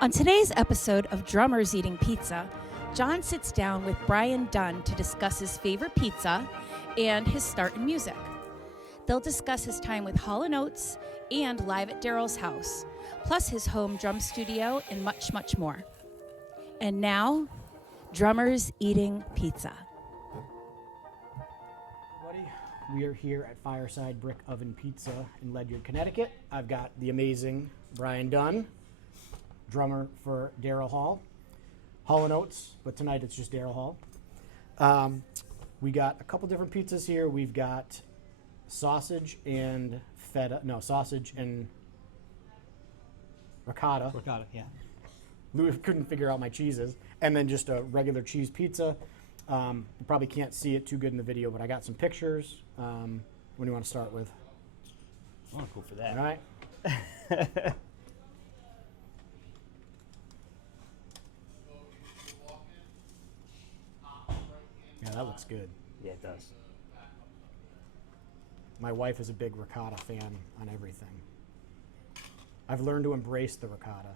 On today's episode of Drummers Eating Pizza, John sits down with Brian Dunne to discuss his favorite pizza and his start in music. They'll discuss his time with Hall & Oates and live at Daryl's house, plus his home drum studio and much, much more. And now, Drummers Eating Pizza. Everybody, we are here at Fireside Brick Oven Pizza in Ledyard, Connecticut. I've got the amazing Brian Dunne, drummer for Daryl Hall & Oates, but tonight it's just Daryl Hall. We got a couple different pizzas here. We've got sausage and sausage and ricotta. Ricotta, yeah. Louis couldn't figure out my cheeses. And then just a regular cheese pizza. You probably can't see it too good in the video, but I got some pictures. What do you want to start with? Oh, cool for that. All right. Yeah, that looks good. Yeah, it does. My wife is a big ricotta fan on everything. I've learned to embrace the ricotta.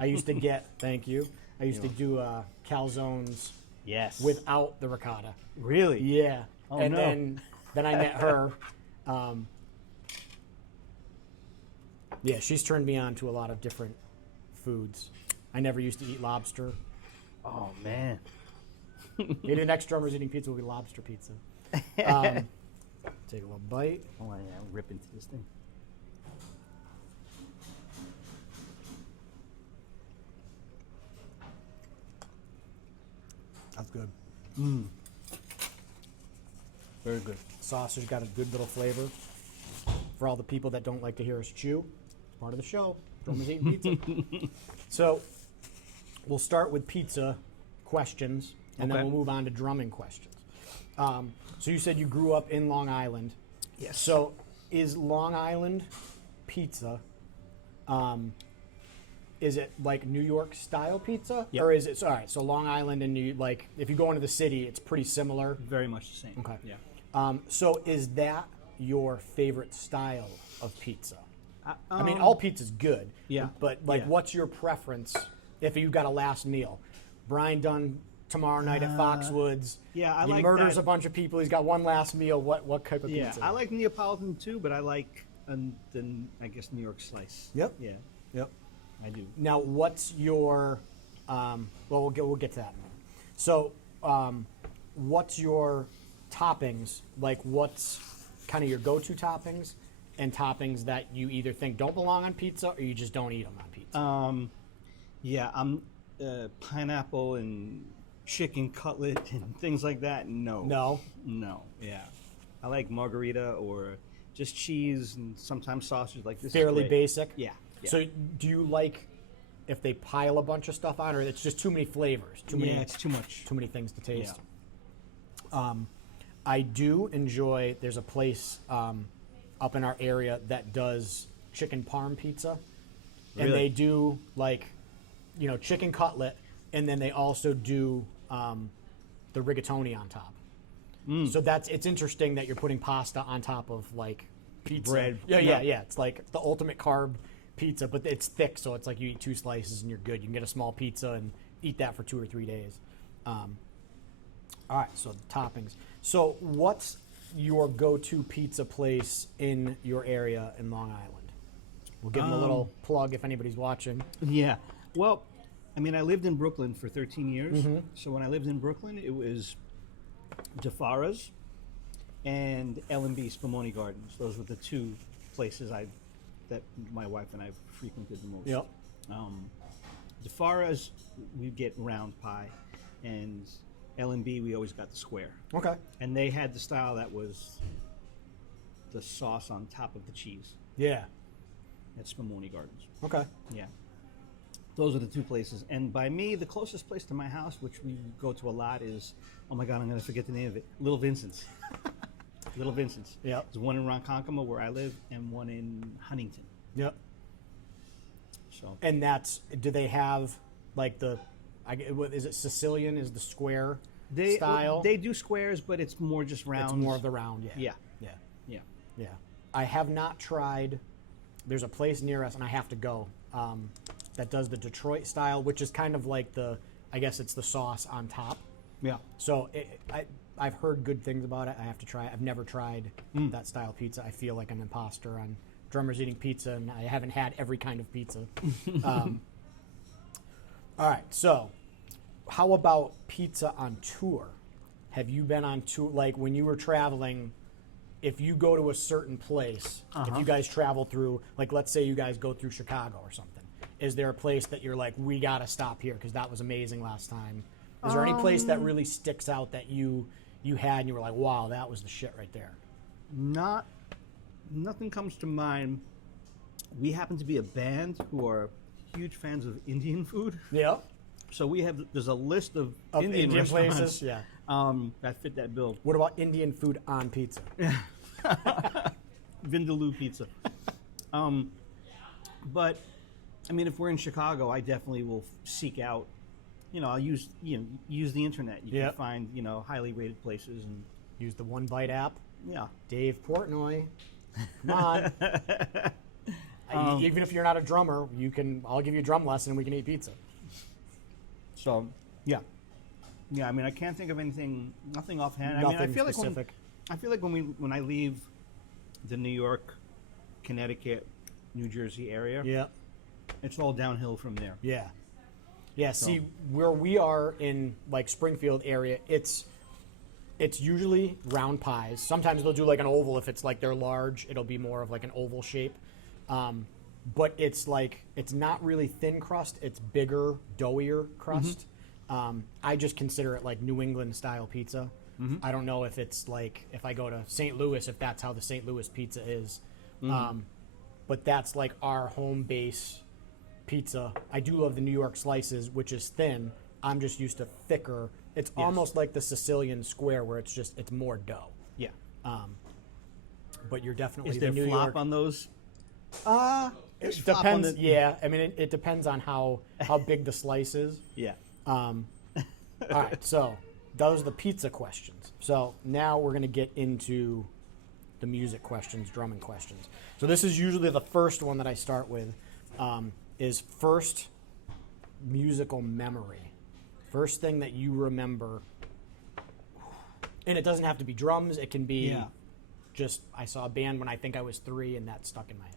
I used to get, thank you, I used to do calzones Yes. without the ricotta. Really? Yeah. Oh, and no. then I met her. Yeah, she's turned me on to a lot of different foods. I never used to eat lobster. Oh, man. Maybe the next Drummers Eating Pizza will be lobster pizza. Take a little bite. Oh, yeah, I'll rip into this thing. That's good. Very good. Sausage got a good little flavor. For all the people that don't like to hear us chew, it's part of the show. Drummers Eating Pizza. So we'll start with pizza questions, and then Okay. we'll move on to drumming questions. So you said you grew up in Long Island. Yes. So is Long Island pizza, is it like New York style pizza? Yep. Or is it, all right, so Long Island and if you go into the city, it's pretty similar. Very much the same. Okay. Yeah. So is that your favorite style of pizza? I mean, Um, all pizza's good. Yeah. But Yeah. what's your preference if you got a last meal? Brian Dunne tomorrow night at Foxwoods. yeah, I he like murders that. a bunch of people. He's got one last meal. What type of Yeah, pizza? I like Neapolitan too, but I like the I guess New York slice. Yep. Yeah, Yep. I do. Now, what's your? Well, we'll get to that in a minute. So, what's your toppings? Like, what's kind of your go-to toppings, and toppings that you either think don't belong on pizza or you just don't eat them on pizza? Yeah, I'm pineapple and chicken cutlet and things like that. No. No. Yeah, I like margarita or just cheese and sometimes sausage. Like this. Fairly is great. basic. Yeah. Yeah. So, do you like if they pile a bunch of stuff on, or it's just too many flavors? Too many. Yeah, it's too much. Too many things to taste. I do enjoy. There's a place up in our area that does chicken parm pizza, and Really? they do chicken cutlet, and then they also do the rigatoni on top. So it's interesting that you're putting pasta on top of pizza. Bread. Yeah. It's like the ultimate carb pizza, but it's thick, so it's like you eat 2 slices and you're good. You can get a small pizza and eat that for 2 or 3 days. All right, so the toppings. So what's your go-to pizza place in your area in Long Island? We'll give them a little plug if anybody's watching. Yeah. Well, I mean, I lived in Brooklyn for 13 years. So when I lived in Brooklyn, it was DeFara's and L&B Spumoni Gardens. Those were the two places that my wife and I frequented the most. Yep. DeFara's, we get round pie, and L&B, we always got the square. Okay. And they had the style that was the sauce on top of the cheese Yeah. at Spumoni Gardens. Okay. Yeah. Those are the two places. And by me, the closest place to my house, which we go to a lot, is, oh my God, I'm going to forget the name of it, Little Vincent's. Little Vincent's. Yep. There's one in Ronkonkoma where I live and one in Huntington. Yep. So And do they have is it Sicilian? Is the square style? They do squares, but it's more just round. It's more of the round, yeah. Yeah. Yeah. Yeah. Yeah. I have not tried. There's a place near us, and I have to go. that does the Detroit style, which is kind of like I guess it's the sauce on top. Yeah. So I've heard good things about it. I have to try it. I've never tried that style pizza. I feel like I'm an imposter on Drummers Eating Pizza, and I haven't had every kind of pizza. All right, so how about pizza on tour? Have you been on tour, like when you were traveling, if you go to a certain place, if you guys travel through, like let's say you guys go through Chicago or something, is there a place that you're like, we got to stop here because that was amazing last time? Is there any place that really sticks out that you had and you were like, wow, that was the shit right there? Nothing comes to mind. We happen to be a band who are huge fans of Indian food. Yeah. So there's a list of Indian restaurants, places, yeah. that fit that bill. What about Indian food on pizza? Vindaloo pizza. But I mean, if we're in Chicago, I definitely will seek out. I'll use the internet. You can find highly rated places and use the One Bite app. Yeah. Dave Portnoy, come on. Even if you're not a drummer, I'll give you a drum lesson and we can eat pizza. So yeah. I mean, I can't think of anything, nothing offhand. Nothing I feel specific. like when I leave the New York, Connecticut, New Jersey area, it's all downhill from there. Yeah. See, where we are in like Springfield area, it's usually round pies. Sometimes they'll do like an oval if it's like they're large. It'll be more of like an oval shape. But it's not really thin crust. It's bigger, doughier crust. I just consider it like New England style pizza. I don't know if it's like, if I go to St. Louis, if that's how the St. Louis pizza is. But that's like our home base pizza. I do love the New York slices, which is thin. I'm just used to thicker. It's almost like the Sicilian square where it's more dough. Yeah. But you're definitely Is there the New flop York on those? It depends. I mean, it depends on how big the slice is. Yeah. All right. So those are the pizza questions. So now we're going to get into the music questions, drumming questions. So this is usually the first one that I start with. Is first musical memory. First thing that you remember. And it doesn't have to be drums. It can be just, I saw a band when I think I was 3 and that stuck in my head.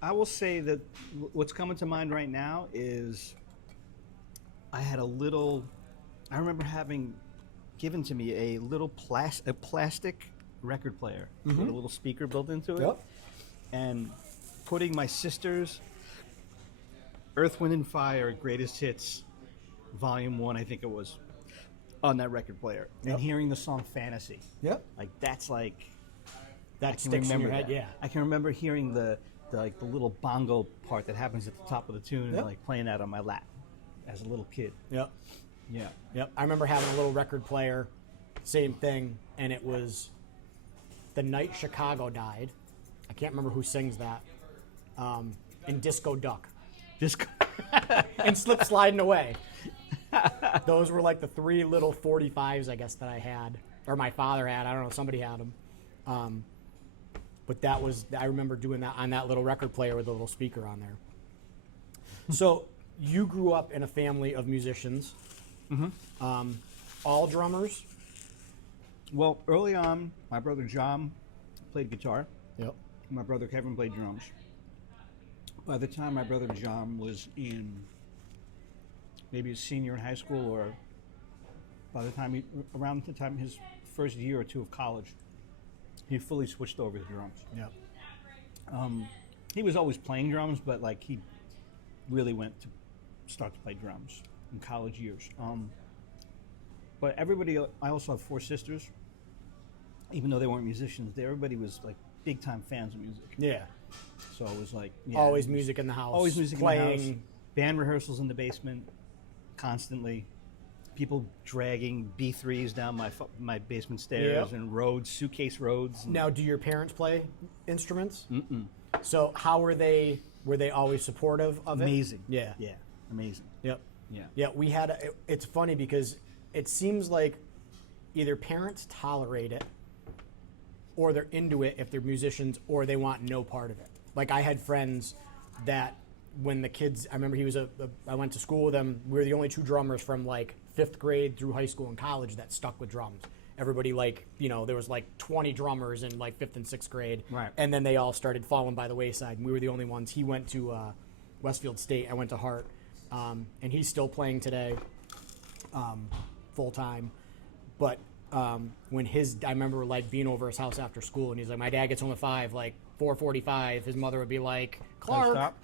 I will say that what's coming to mind right now is I remember having given to me a little plastic record player with a little speaker built into it, and putting my sister's Earth, Wind, and Fire Greatest Hits Volume 1, I think it was, on that record player, and hearing the song Fantasy. Like that's like that sticks in your head. That. I can remember hearing the little bongo part that happens at the top of the tune and like playing that on my lap as a little kid. Yep. I remember having a little record player, same thing, and it was The Night Chicago Died. I can't remember who sings that. And Disco Duck. And Slip Sliding Away. Those were like the 3 little 45s, I guess, that I had. Or my father had. I don't know. Somebody had them. But I remember doing that on that little record player with a little speaker on there. So you grew up in a family of musicians. All drummers? Well, early on, my brother John played guitar. Yep. My brother Kevin played drums. By the time my brother John was in maybe a senior in high school, or around the time his first year or 2 of college, he fully switched over to drums. Yep. He was always playing drums, but like he really went to start to play drums in college years. But everybody, I also have 4 sisters. Even though they weren't musicians, everybody was like big time fans of music. Yeah. So it was like always music in the house. Always music playing. in the house. Band rehearsals in the basement, constantly. People dragging B3s down my basement stairs and suitcase roads. Now, do your parents play instruments? Mm-mm. So how were they? Were they always supportive of it? Amazing. Yeah. Yeah. Amazing. Yep. Yeah. Yeah. We had. It's funny because it seems like either parents tolerate it, or they're into it if they're musicians, or they want no part of it. Like I had friends that when the kids, I remember I went to school with him. We were the only two drummers from like 5th grade through high school and college that stuck with drums. Everybody there was like 20 drummers in like 5th and 6th grade. Right. And then they all started falling by the wayside, and we were the only ones. He went to Westfield State. I went to Hart, and he's still playing today, full time. But when I remember like being over his house after school, and he's like, my dad gets home at 5, like 4:45. His mother would be like, Clark,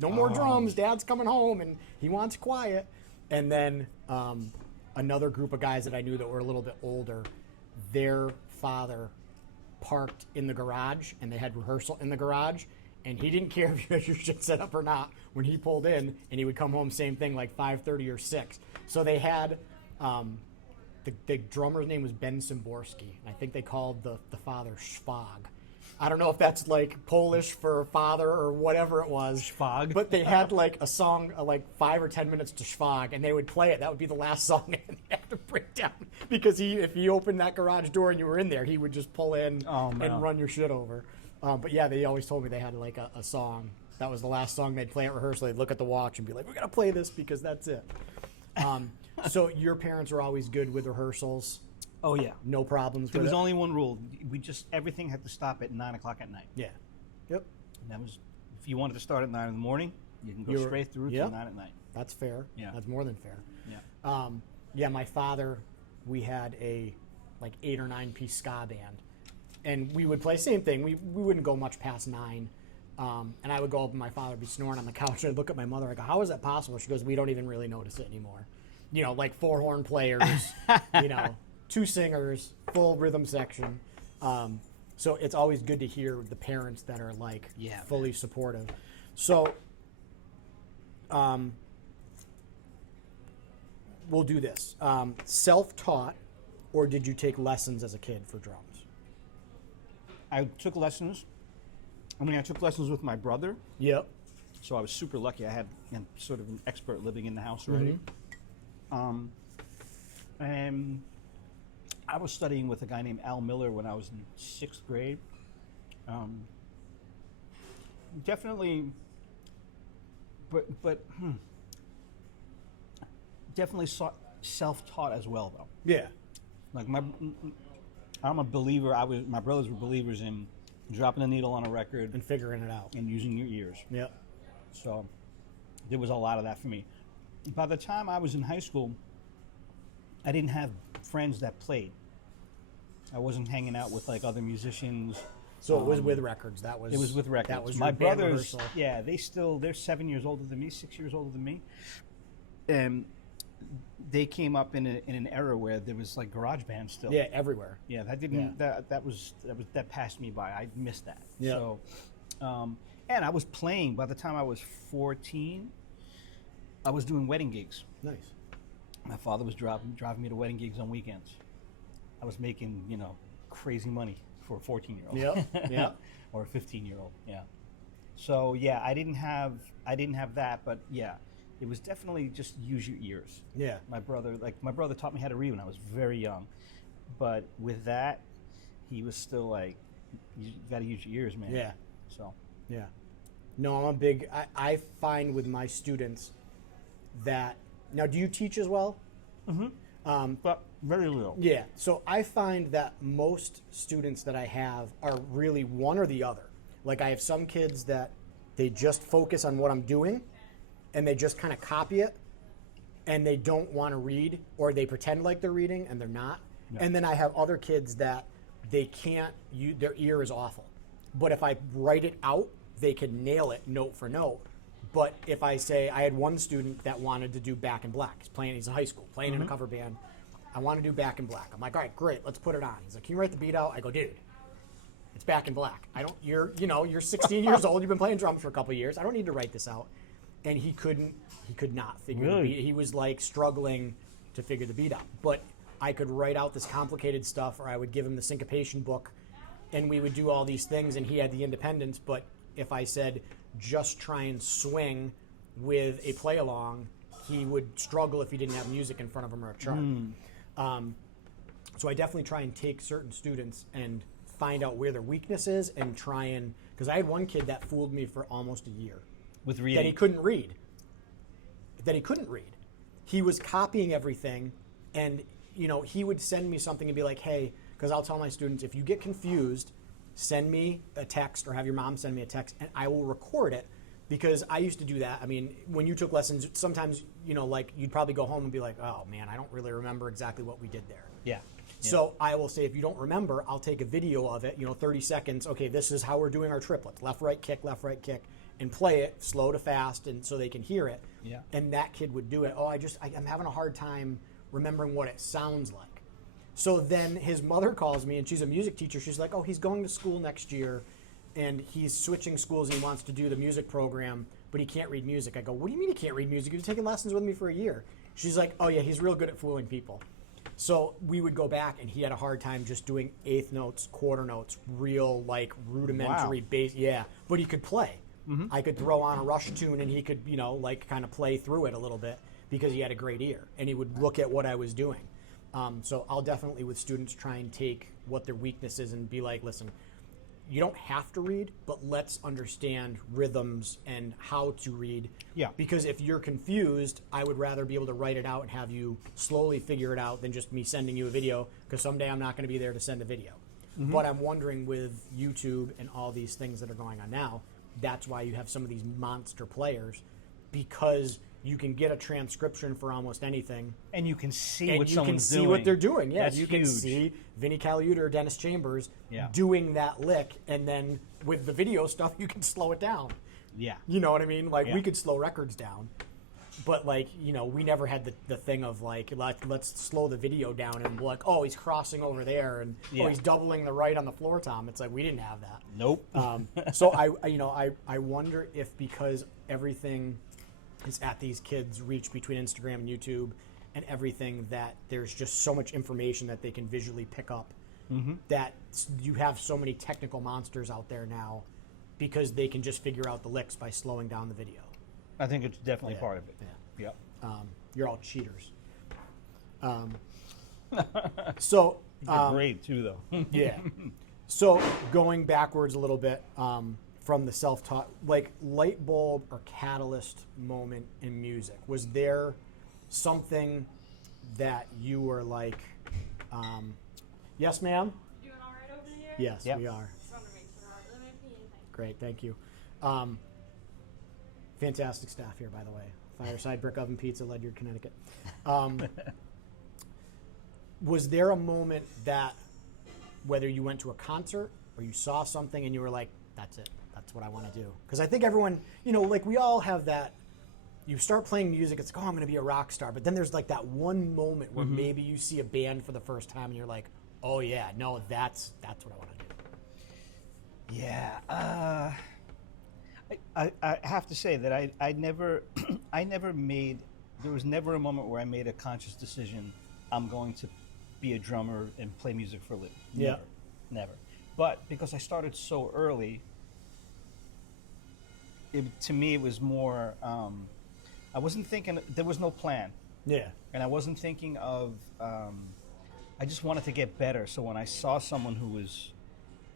no more drums. Dad's coming home, and he wants quiet. And then another group of guys that I knew that were a little bit older, their father parked in the garage, and they had rehearsal in the garage, and he didn't care if you had your shit set up or not when he pulled in, and he would come home, same thing, like 5:30 or 6. So they had the drummer's name was Ben Szymborski, and I think they called the father Szwag. I don't know if that's like Polish for father or whatever it was. Szwag. But they had like a song, like 5 or 10 minutes to Szwag, and they would play it. That would be the last song, and they had to break down because if he opened that garage door and you were in there, he would just pull in and run your shit over. But yeah, they always told me they had like a song. That was the last song they'd play at rehearsal. They'd look at the watch and be like, "We're gonna play this because that's it." So your parents were always good with rehearsals. Oh yeah, no problems. There was only one rule: everything had to stop at 9 o'clock at night. Yeah. Yep. And that was, if you wanted to start at 9 in the morning, you can go straight through to 9 at night. That's fair. Yeah. That's more than fair. Yeah. Yeah. My father, we had a like 8 or 9 piece ska band, and we would play same thing. We wouldn't go much past 9. And I would go up and my father would be snoring on the couch, and I'd look at my mother. I go, "How is that possible?" She goes, "We don't even really notice it anymore." Like 4 horn players. 2 singers, full rhythm section. So it's always good to hear the parents that are like fully supportive. So we'll do this. Self-taught, or did you take lessons as a kid for drums? I took lessons. I took lessons with my brother. Yep. So I was super lucky. I had sort of an expert living in the house already. And I was studying with a guy named Al Miller when I was in 6th grade. Definitely, but definitely self-taught as well, though. Yeah. Like I'm a believer. My brothers were believers in dropping a needle on a record and figuring it out and using your ears. Yep. So there was a lot of that for me. By the time I was in high school, I didn't have friends that played. I wasn't hanging out with like other musicians. So it was with records. It was with records. That was my your band brothers. rehearsal. Yeah, they're 7 years older than me, 6 years older than me, and they came up in an era where there was like garage bands still. Yeah, everywhere. Yeah, that passed me by. I missed that. Yeah. So, and I was playing by the time I was 14. I was doing wedding gigs. Nice. My father was driving me to wedding gigs on weekends. I was making, crazy money for a 14-year-old. Yep. Yep. Or a 15-year-old. Yeah. So yeah, I didn't have that, but yeah, it was definitely just use your ears. Yeah. My brother taught me how to read when I was very young, but with that, he was still like, you got to use your ears, man. Yeah. So. Yeah. No, I'm a big. I find with my students that now. Do you teach as well? Mm-hmm. But very little. Yeah. So I find that most students that I have are really one or the other. Like I have some kids that they just focus on what I'm doing, and they just kind of copy it, and they don't want to read, or they pretend like they're reading and they're not. Yeah. And then I have other kids that they can't. Their ear is awful. But if I write it out, they can nail it note for note. But if I say, I had one student that wanted to do Back in Black. He's in high school, playing in a cover band. I want to do Back in Black. I'm like, all right, great, let's put it on. He's like, can you write the beat out? I go, dude, it's Back in Black. You're 16 years old, you've been playing drums for a couple of years. I don't need to write this out. And he could not figure the beat. He was like struggling to figure the beat out. But I could write out this complicated stuff, or I would give him the syncopation book, and we would do all these things, and he had the independence. But if I said, just try and swing with a play along, he would struggle if he didn't have music in front of him or a chart. So I definitely try and take certain students and find out where their weakness is and try and, because I had one kid that fooled me for almost a year. With reading. That he couldn't read. He was copying everything, and he would send me something and be like, hey, because I'll tell my students, if you get confused, send me a text or have your mom send me a text, and I will record it. Because I used to do that. I mean, when you took lessons, sometimes, like you'd probably go home and be like, oh man, I don't really remember exactly what we did there. Yeah. So I will say, if you don't remember, I'll take a video of it, 30 seconds. Okay, this is how we're doing our triplets. Left, right, kick, and play it slow to fast, and so they can hear it. Yeah. And that kid would do it. Oh, I'm having a hard time remembering what it sounds like. So then his mother calls me, and she's a music teacher. She's like, oh, he's going to school next year, and he's switching schools, and he wants to do the music program, but he can't read music. I go, what do you mean he can't read music? He's taken lessons with me for a year. She's like, oh yeah, he's real good at fooling people. So we would go back, and he had a hard time just doing eighth notes, quarter notes, real like rudimentary bass. Yeah, but he could play. Mm-hmm. I could throw on a Rush tune, and he could, kind of play through it a little bit because he had a great ear, and he would look at what I was doing. So I'll definitely, with students, try and take what their weakness is and be like, listen, you don't have to read, but let's understand rhythms and how to read. Yeah. Because if you're confused, I would rather be able to write it out and have you slowly figure it out than just me sending you a video, because someday I'm not going to be there to send a video. Mm-hmm. But I'm wondering, with YouTube and all these things that are going on now, that's why you have some of these monster players, because you can get a transcription for almost anything, and you can see what someone's doing. And you can see what they're doing. Yeah, you can huge. see Vinnie Colaiuta or Dennis Chambers Yeah. doing that lick, and then with the video stuff, you can slow it down. Yeah. You know what I mean? Like, Yeah. we could slow records down, but we never had the thing of like, let's slow the video down and like, oh, he's crossing over there, and Yeah. oh, he's doubling the right on the floor tom. It's like, we didn't have that. Nope. So I wonder if, because everything is at these kids' reach between Instagram and YouTube and everything, that there's just so much information that they can visually pick up, mm-hmm. that you have so many technical monsters out there now because they can just figure out the licks by slowing down the video. I think it's definitely part of it. Yeah. Yep. You're all cheaters. So You're great too, though. yeah. So going backwards a little bit, from the self-taught, like, light bulb or catalyst moment in music, was there something that you were like, yes, ma'am? Doing all right over here? Yes, Yep. we are. Just want to make sure. Let me pee anything. Great, thank you. Fantastic staff here, by the way. Fireside Brick Oven Pizza, Ledyard, Connecticut. Was there a moment that, whether you went to a concert or you saw something and you were like, that's it, that's what I want to do? Because I think everyone, like, we all have that. You start playing music, it's like, oh, I'm going to be a rock star. But then there's like that one moment where, mm-hmm. maybe you see a band for the first time and you're like, oh yeah, no, that's what I want to do. Yeah. I have to say that I never made, there was never a moment where I made a conscious decision, I'm going to be a drummer and play music for a living. Yeah. Never. But because I started so early, to me it was more, I wasn't thinking, there was no plan. Yeah. And I wasn't thinking of, I just wanted to get better. So when I saw someone who was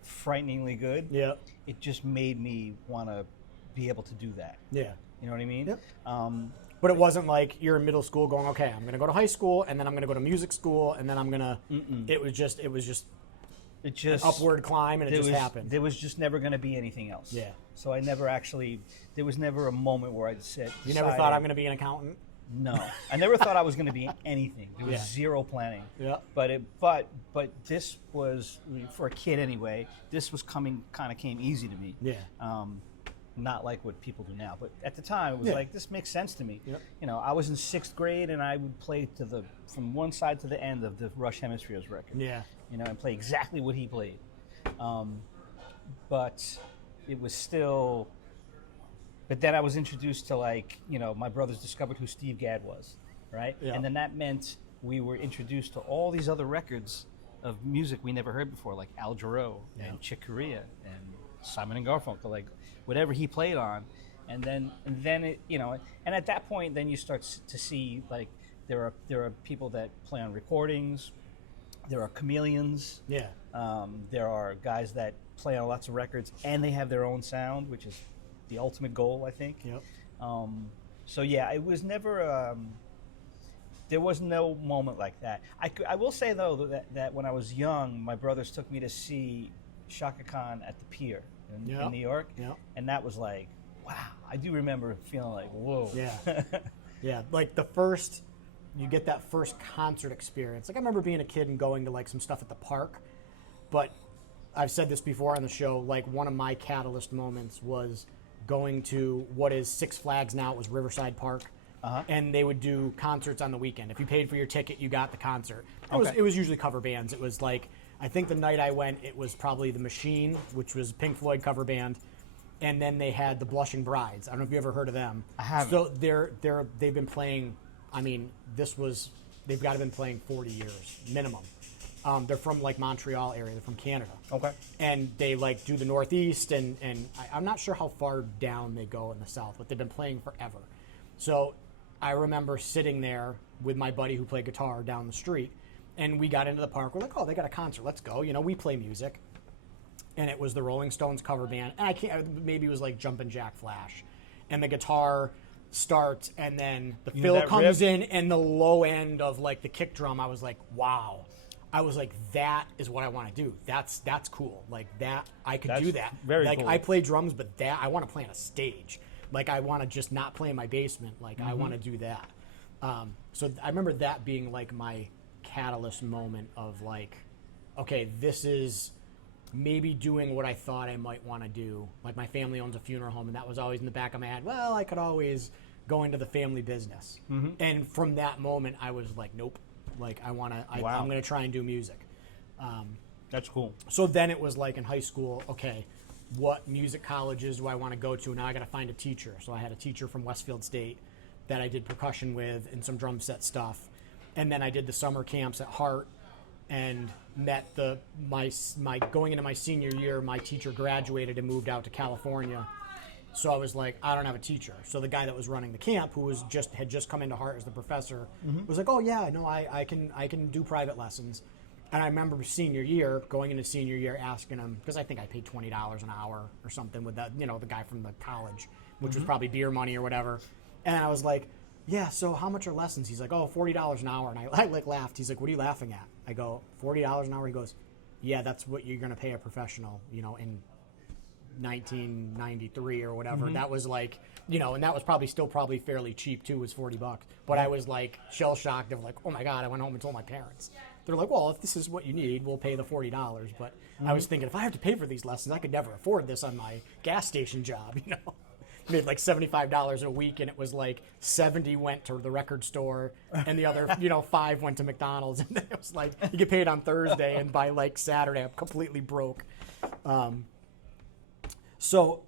frighteningly good, Yeah. it just made me want to be able to do that. Yeah. You know what I mean? Yep. But it wasn't like you're in middle school going, okay, I'm going to go to high school, and then I'm going to go to music school, and then I'm going to. It was just an upward climb, and it just happened. There was just never going to be anything else. Yeah. So I never actually. There was never a moment where I said. You never thought I'm going to be an accountant? No, I never thought I was going to be anything. There was Yeah. zero planning. Yeah. But this was, for a kid anyway. This was came easy to me. Yeah. Not like what people do now, but at the time it was Yeah. like, this makes sense to me. Yep. I was in 6th grade and I would play from one side to the end of the Rush Hemispheres record. Yeah. And play exactly what he played. But it was still. But then I was introduced to, like, my brothers discovered who Steve Gadd was, right? Yeah. And then that meant we were introduced to all these other records of music we never heard before, like Al Jarreau and Chick Corea and Simon and Garfunkel, like whatever he played on. And then it, and at that point, then you start to see, like, there are people that play on recordings, There are chameleons. Yeah. There are guys that play on lots of records and they have their own sound, which is the ultimate goal, I think. Yep. So yeah, it was never. There was no moment like that. I will say though that when I was young, my brothers took me to see Shaka Khan at the Pier in New York, and that was like, wow. I do remember feeling like, whoa. Yeah. Yeah. Like you get that first concert experience. Like I remember being a kid and going to like some stuff at the park, but I've said this before on the show, like one of my catalyst moments was going to what is Six Flags now. It was Riverside Park. And they would do concerts on the weekend. If you paid for your ticket, you got the concert. It was usually cover bands. It was like, I think the night I went, it was probably The Machine, which was a Pink Floyd cover band. And then they had the Blushing Brides. I don't know if you ever heard of them. I haven't. So they've been playing, I mean, they've got to been playing 40 years, minimum. They're from like Montreal area. They're from Canada. Okay. And they like do the Northeast, and I'm not sure how far down they go in the South, but they've been playing forever. So I remember sitting there with my buddy who played guitar down the street, and we got into the park. We're like, oh, they got a concert. Let's go. You know, we play music. And it was the Rolling Stones cover band. And maybe it was like Jumpin' Jack Flash. And the guitar starts, and then the fill comes in, and the low end of like the kick drum, I was like, wow. I was like, that is what I want to do. That's cool. Like that, I could do that. Very like cool. I play drums, but I want to play on a stage. Like I want to just not play in my basement. Like I want to do that. So I remember that being like my catalyst moment of like, okay, this is maybe doing what I thought I might want to do. Like my family owns a funeral home, and that was always in the back of my head. Well, I could always go into the family business. And from that moment, I was like, nope. Like I'm going to try and do music. That's cool. So then it was like in high school, okay, what music colleges do I want to go to? Now I got to find a teacher. So I had a teacher from Westfield State that I did percussion with and some drum set stuff. And then I did the summer camps at Hart and met my going into my senior year, my teacher graduated and moved out to California. So I was like, I don't have a teacher. So the guy that was running the camp, who had just come into Hart as the professor, was like, oh yeah, no, I can do private lessons. And I remember senior year, going into senior year, asking him, because I think I paid $20 an hour or something with that, the guy from the college, which was probably beer money or whatever. And I was like, yeah, so how much are lessons? He's like, oh, $40 an hour. And I like laughed. He's like, what are you laughing at? I go, $40 an hour? He goes, yeah, that's what you're going to pay a professional, in 1993 or whatever. That was like, and that was probably fairly cheap too, was $40. But I was like shell shocked of like, oh my God, I went home and told my parents. They're like, well, if this is what you need, we'll pay the $40. But I was thinking, if I have to pay for these lessons, I could never afford this on my gas station job, Made like $75 a week, and it was like 70 went to the record store, and the other, 5 went to McDonald's. And it was like, you get paid on Thursday, and by like Saturday, I'm completely broke. So,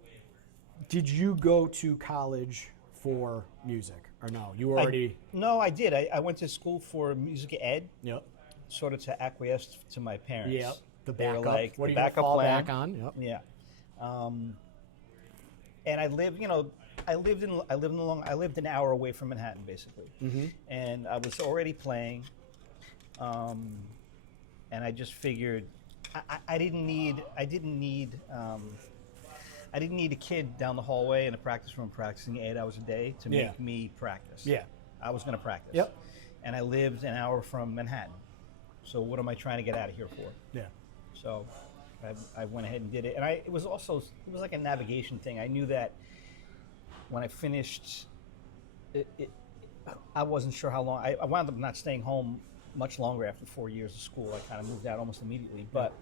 did you go to college for music, or no? You were already... No, I did. I went to school for music ed. Yep. Sort of to acquiesce to my parents. Yep. The They were backup. like, What the are you going to backup fall plan. back on? Yep. Yeah. And I lived an hour away from Manhattan, basically. And I was already playing. And I just figured I didn't need a kid down the hallway in a practice room practicing 8 hours a day to make me practice. Yeah. I was going to practice. Yep. And I lived an hour from Manhattan. So what am I trying to get out of here for? Yeah. So I went ahead and did it. And it was like a navigation thing. I knew that when I finished, I wasn't sure how long. I wound up not staying home much longer after 4 years of school. I kind of moved out almost immediately. But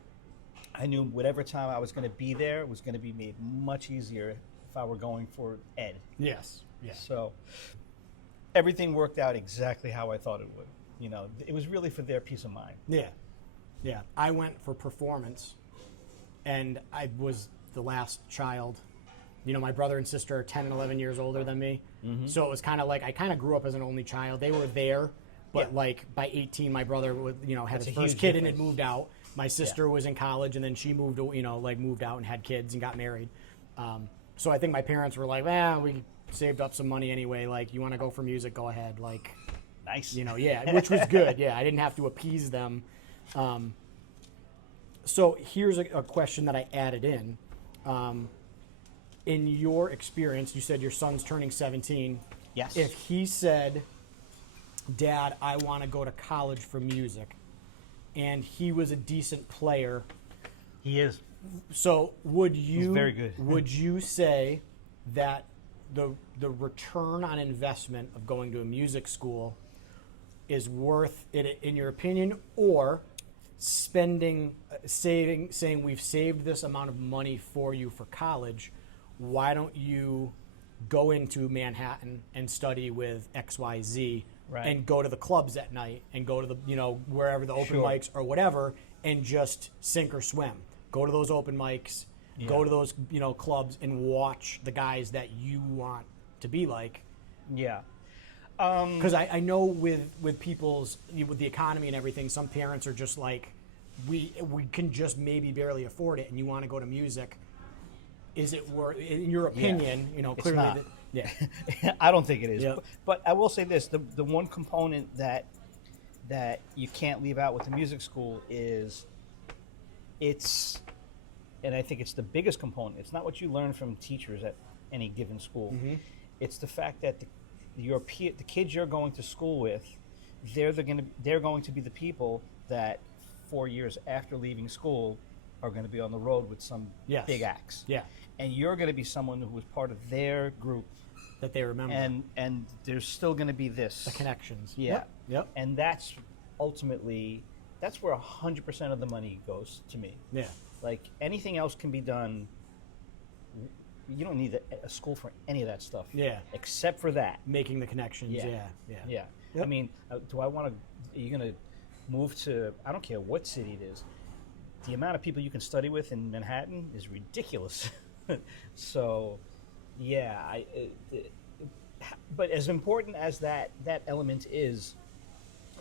I knew whatever time I was going to be there was going to be made much easier if I were going for ed. Yes. Yeah. So everything worked out exactly how I thought it would. It was really for their peace of mind. Yeah. Yeah. I went for performance, and I was the last child. My brother and sister are 10 and 11 years older than me. So it was kind of like, I kind of grew up as an only child. They were there, but like by 18, my brother would, had That's his a first huge kid and difference. had moved out. My sister was in college, and then she moved out and had kids and got married. So I think my parents were like, we saved up some money anyway. Like, you want to go for music, go ahead. Like, Nice. which was good. Yeah, I didn't have to appease them. So here's a question that I added in. In your experience, you said your son's turning 17. Yes. If he said, Dad, I want to go to college for music, and he was a decent player, He is. so would you He's very good. would you say that the return on investment of going to a music school is worth it in your opinion, or saying we've saved this amount of money for you for college, why don't you go into Manhattan and study with XYZ Right. and go to the clubs at night and go to the wherever the open Sure. mics or whatever and just sink or swim. Go to those open mics, Yeah. go to those clubs and watch the guys that you want to be like. Yeah. Because I know with people's with the economy and everything, some parents are just like, we can just maybe barely afford it, and you want to go to music. Is it worth? In your opinion, It's clearly, not. yeah, I don't think it is. Yep. But I will say this: the one component that you can't leave out with the music school is and I think it's the biggest component. It's not what you learn from teachers at any given school. Mm-hmm. It's the fact that the kids you're going to school with, they're going to be the people that 4 years after leaving school are going to be on the road with some Yes. big acts. yeah, And you're going to be someone who was part of their group, that they remember and there's still going to be this the connections. Yeah. Yep. And that's ultimately where 100% of the money goes to me. Yeah. Like anything else can be done. You don't need a school for any of that stuff. Yeah. Except for that. Making the connections. Yeah. Yeah. Yeah. Yep. I mean, do I want to? Are you going to move to? I don't care what city it is. The amount of people you can study with in Manhattan is ridiculous. So, yeah. But as important as that element is,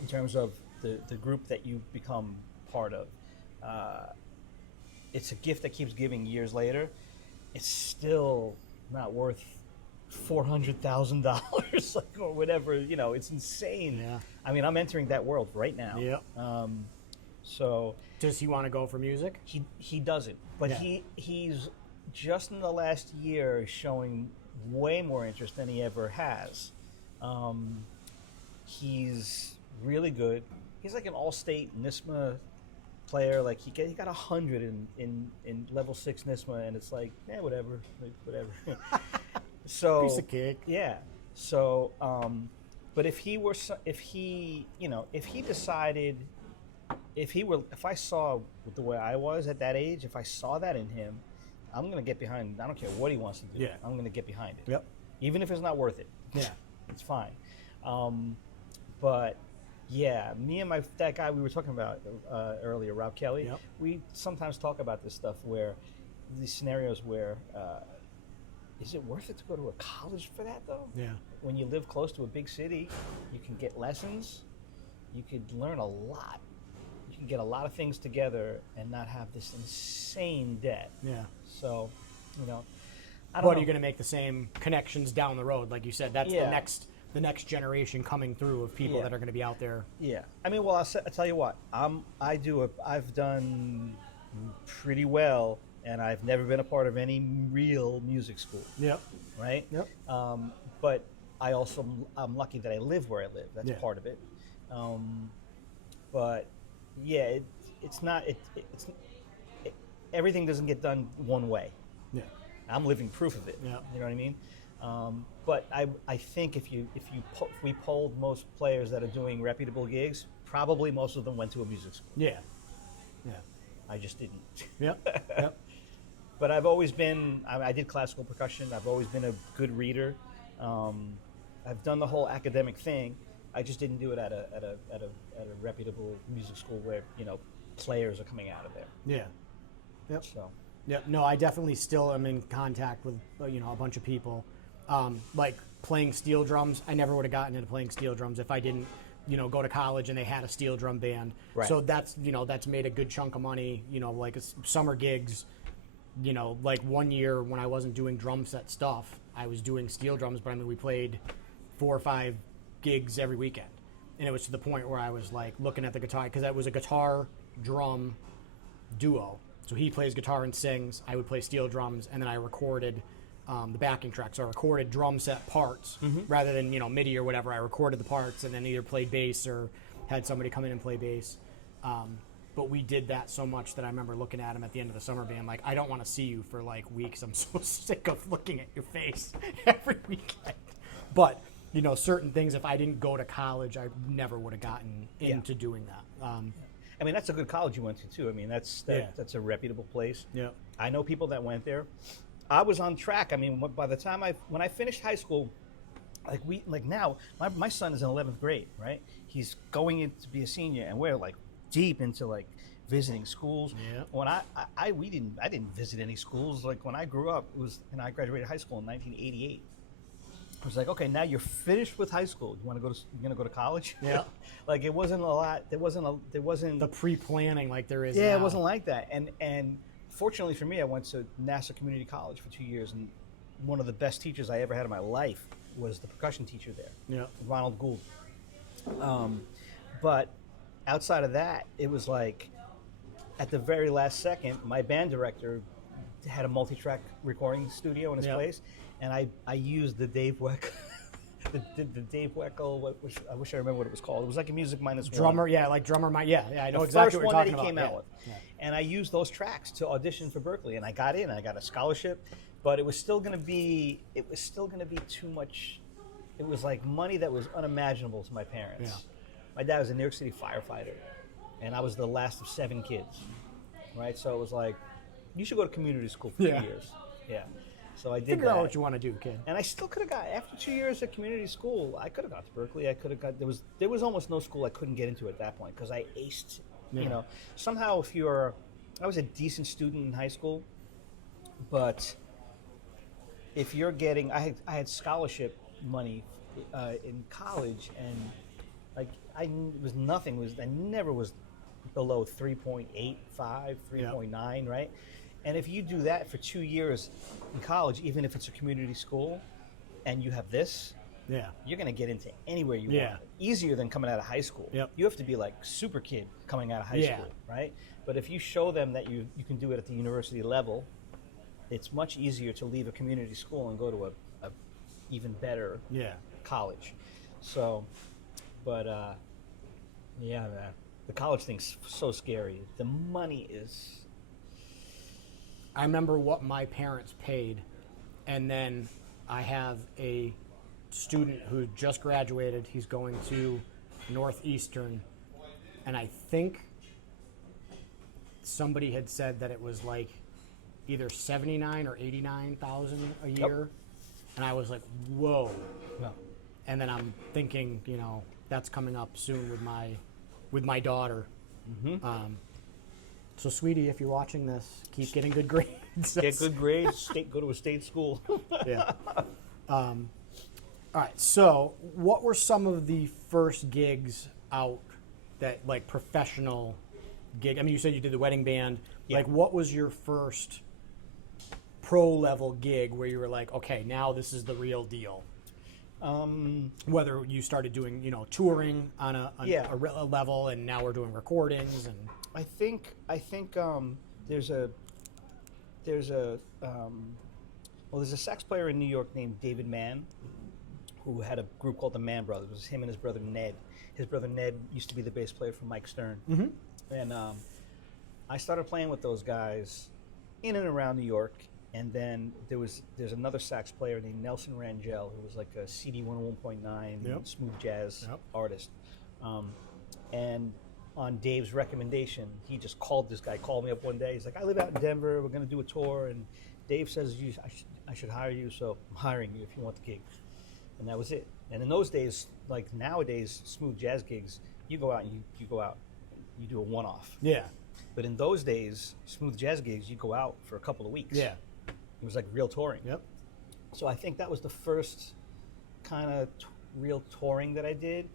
in terms of the group that you become part of, it's a gift that keeps giving years later. It's still not worth $400,000 or whatever. It's insane. Yeah. I mean, I'm entering that world right now. Yep. So Does he want to go for music? he doesn't, but Yeah. he's just in the last year showing way more interest than he ever has. He's really good. He's like an all-state NISMA player. Like he got 100 in level 6 NISMA, and it's like, whatever. So Piece of cake. yeah. So, but if I saw the way I was at that age, if I saw that in him, I'm gonna get behind. I don't care what he wants to do. Yeah. I'm gonna get behind it. Yep. Even if it's not worth it. Yeah. It's fine. But yeah, me and that guy we were talking about earlier, Rob Kelly, Yep. we sometimes talk about this stuff where these scenarios where is it worth it to go to a college for that though? Yeah. When you live close to a big city, you can get lessons, you could learn a lot, you can get a lot of things together and not have this insane debt. Yeah. So, I don't But know. are you going to make the same connections down the road? Like you said, that's Yeah. the next generation coming through of people Yeah. that are going to be out there. Yeah, I mean, well, I'll tell you what. I've done pretty well, and I've never been a part of any real music school, Yep. right? Yep. But I'm lucky that I live where I live. That's Yeah. part of it. But yeah, everything doesn't get done one way. Yeah. I'm living proof of it. Yeah. You know what I mean? But I think if we polled most players that are doing reputable gigs, probably most of them went to a music school. Yeah. Yeah. I just didn't. Yep. Yep. But I've always been. I did classical percussion. I've always been a good reader. I've done the whole academic thing. I just didn't do it at a reputable music school where players are coming out of there. Yeah. Yep. So Yep. No, I definitely still am in contact with a bunch of people. Like playing steel drums, I never would have gotten into playing steel drums if I didn't, go to college and they had a steel drum band. Right. So that's made a good chunk of money. Like summer gigs. Like 1 year when I wasn't doing drum set stuff, I was doing steel drums. But I mean, we played 4 or 5 gigs every weekend, and it was to the point where I was like looking at the guitar because that was a guitar drum duo. So he plays guitar and sings. I would play steel drums, and then I recorded the backing track. So I recorded drum set parts rather than MIDI or whatever. I recorded the parts and then either played bass or had somebody come in and play bass. But we did that so much that I remember looking at him at the end of the summer being like, I don't want to see you for like weeks. I'm so sick of looking at your face every weekend. But, certain things, if I didn't go to college, I never would have gotten into doing that. I mean, that's a good college you went to, too. I mean, that's a reputable place. Yeah. I know people that went there. I was on track. I mean, by the time when I finished high school, now, my son is in 11th grade, right? He's going in to be a senior, and we're like deep into like visiting schools. Yeah. When I didn't visit any schools. Like when I grew up, I graduated high school in 1988. I was like, okay, now you're finished with high school. You're gonna go to college? Yeah. Like it wasn't a lot. There wasn't The pre-planning like there is Yeah, now. it wasn't like that. And fortunately for me, I went to Nassau Community College for 2 years, and one of the best teachers I ever had in my life was the percussion teacher there, Ronald Gould. But outside of that, it was like at the very last second, my band director had a multi-track recording studio in his place, and I used the Dave Weckl. The Dave Weckl, I wish I remember what it was called. It was like a Music Minus Drummer, One. like Drummer Might. Yeah, I know The exactly first what one you're that talking he about. came out with. Yeah. And I used those tracks to audition for Berkeley, and I got in. I got a scholarship, but it was still going to be too much. It was like money that was unimaginable to my parents. Yeah. My dad was a New York City firefighter, and I was the last of 7 kids, right? So it was like, you should go to community school for 2 years. Yeah. So I did Figure that. out what you want to do, kid. And I still could have got, after 2 years at community school, I could have got to Berkeley. I could have got, there was almost no school I couldn't get into at that point because I aced, Somehow I was a decent student in high school, but if you're getting, I had scholarship money in college, and like I never was below 3.85, 3.9, right? And if you do that for 2 years in college, even if it's a community school, and you have this, you're going to get into anywhere you want. Easier than coming out of high school. Yep. You have to be like super kid coming out of high school, right? But if you show them that you can do it at the university level, it's much easier to leave a community school and go to a even better college. So, but man, the college thing's so scary. The money is... I remember what my parents paid, and then I have a student who just graduated. He's going to Northeastern, and I think somebody had said that it was like either 79 or 89,000 a year, and I was like, whoa. And then I'm thinking, that's coming up soon with my daughter. So, sweetie, if you're watching this, keep getting good grades. Get good grades. Go to a state school. All right. So, what were some of the first gigs out that, like, professional gig? I mean, you said you did the wedding band. Yeah. Like, what was your first pro-level gig where you were like, okay, now this is the real deal? Whether you started doing, touring on a level, and now we're doing recordings and... I think there's a sax player in New York named David Mann, who had a group called the Mann Brothers. It was him and his brother Ned. His brother Ned used to be the bass player for Mike Stern. And I started playing with those guys in and around New York. And then there's another sax player named Nelson Rangel, who was like a CD 101.9 smooth jazz artist. And on Dave's recommendation, he just called me up one day. He's like, I live out in Denver. We're going to do a tour. And Dave says, I should hire you, so I'm hiring you if you want the gig. And that was it. And in those days, like nowadays, smooth jazz gigs, you go out and you do a one-off. Yeah. But in those days, smooth jazz gigs, you go out for a couple of weeks. Yeah. It was like real touring. Yep. So I think that was the first kind of real touring that I did.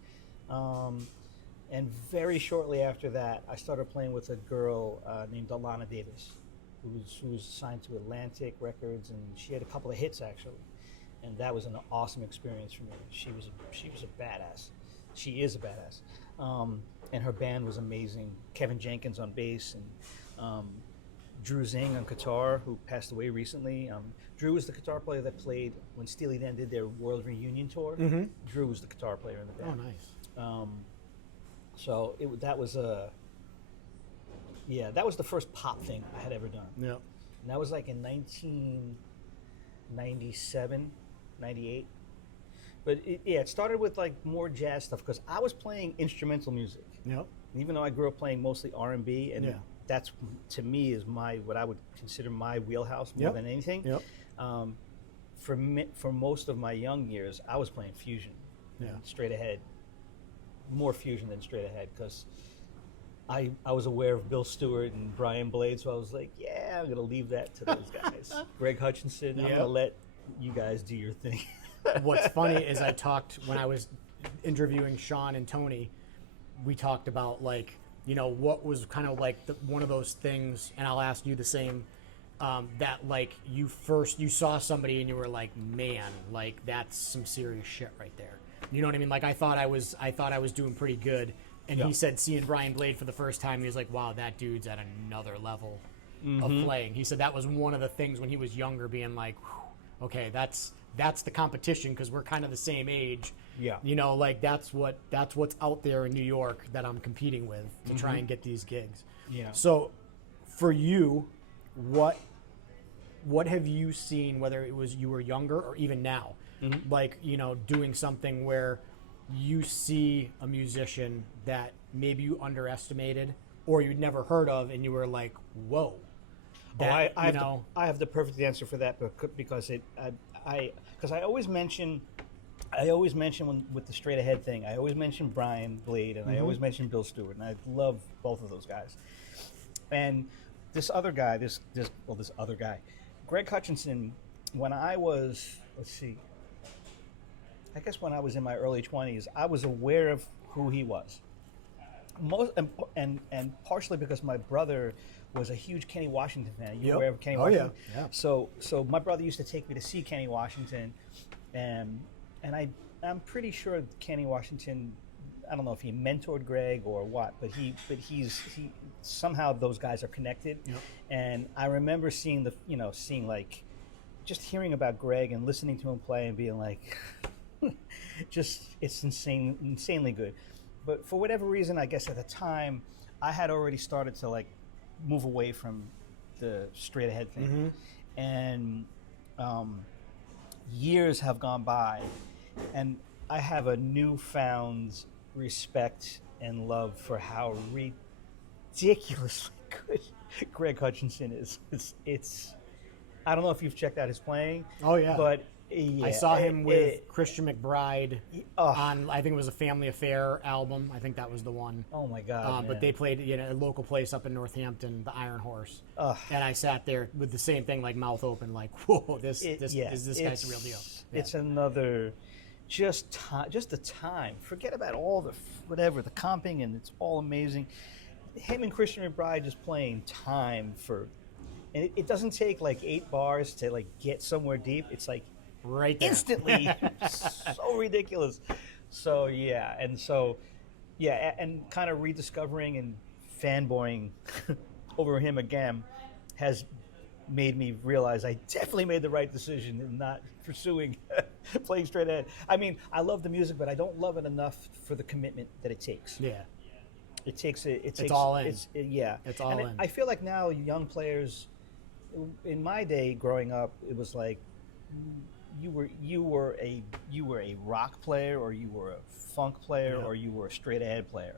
And very shortly after that, I started playing with a girl named Alana Davis, who was signed to Atlantic Records, and she had a couple of hits actually. And that was an awesome experience for me. She was a badass. She is a badass. and her band was amazing. Kevin Jenkins on bass, and Drew Zing on guitar, who passed away recently. Drew was the guitar player that played when Steely Dan did their World Reunion tour. Mm-hmm. Drew was the guitar player in the Oh, band. nice. So that was that was the first pop thing I had ever done. Yeah. And that was like in 1997, 98. But it started with like more jazz stuff because I was playing instrumental music. Yep. Even though I grew up playing mostly R&B, and Yeah. that's, to me, is what I would consider my wheelhouse more Yep. than anything. Yep. For most of my young years, I was playing fusion, Yeah. straight ahead, more fusion than straight ahead, because I was aware of Bill Stewart and Brian Blade, so I was like, yeah, I'm going to leave that to those guys. Greg Hutchinson, I'm Yeah. going to let you guys do your thing. What's funny is I talked when I was interviewing Sean and Tony, we talked about like, you know, what was kind of like one of those things, and I'll ask you the same, that like you saw somebody and you were like, man, like that's some serious shit right there. You know what I mean? Like I thought I was doing pretty good, and Yeah. he said seeing Brian Blade for the first time, he was like, wow, that dude's at another level of playing. He said that was one of the things when he was younger, being like, whew, okay, that's the competition because we're kind of the same age. Yeah. You know, like that's what's out there in New York that I'm competing with to try and get these gigs. Yeah. So for you, what have you seen, whether it was you were younger or even now, like, you know, doing something where you see a musician that maybe you underestimated or you'd never heard of and you were like, whoa. That, I have the perfect answer for that because I always mention with the straight ahead thing, I always mention Brian Blade and I always mention Bill Stewart, and I love both of those guys. And this other guy, Greg Hutchinson, when I was, I guess when I was in my early 20s, I was aware of who he was. And partially because my brother was a huge Kenny Washington fan. You aware of Kenny Washington? Yeah. So my brother used to take me to see Kenny Washington, and I'm pretty sure Kenny Washington, I don't know if he mentored Greg or what, but he somehow those guys are connected. Yep. And I remember seeing like just hearing about Greg and listening to him play and being like, just it's insanely good. But for whatever reason, I guess at the time, I had already started to like move away from the straight ahead thing, and years have gone by, and I have a newfound respect and love for how ridiculously good Greg Hutchinson is. It's I don't know if you've checked out his playing. Oh yeah. But yeah, I saw him with Christian McBride oh. on, I think it was a Family Affair album. I think that was the one. Oh my God! But they played a local place up in Northampton, the Iron Horse. And I sat there with the same thing, like mouth open, like, whoa, this guy's the real deal. Yeah. It's another, just the time. Forget about all the the comping, and it's all amazing. Him and Christian McBride just playing time for, and it doesn't take like 8 bars to like get somewhere deep. It's like right there. instantly, so ridiculous. So yeah, and kind of rediscovering and fanboying over him again has made me realize I definitely made the right decision in not pursuing playing straight ahead. I mean, I love the music, but I don't love it enough for the commitment that it takes. Yeah. It takes. It's all in. It's all in. I feel like now young players, in my day growing up, it was like you were a rock player, or you were a funk player, or you were a straight ahead player,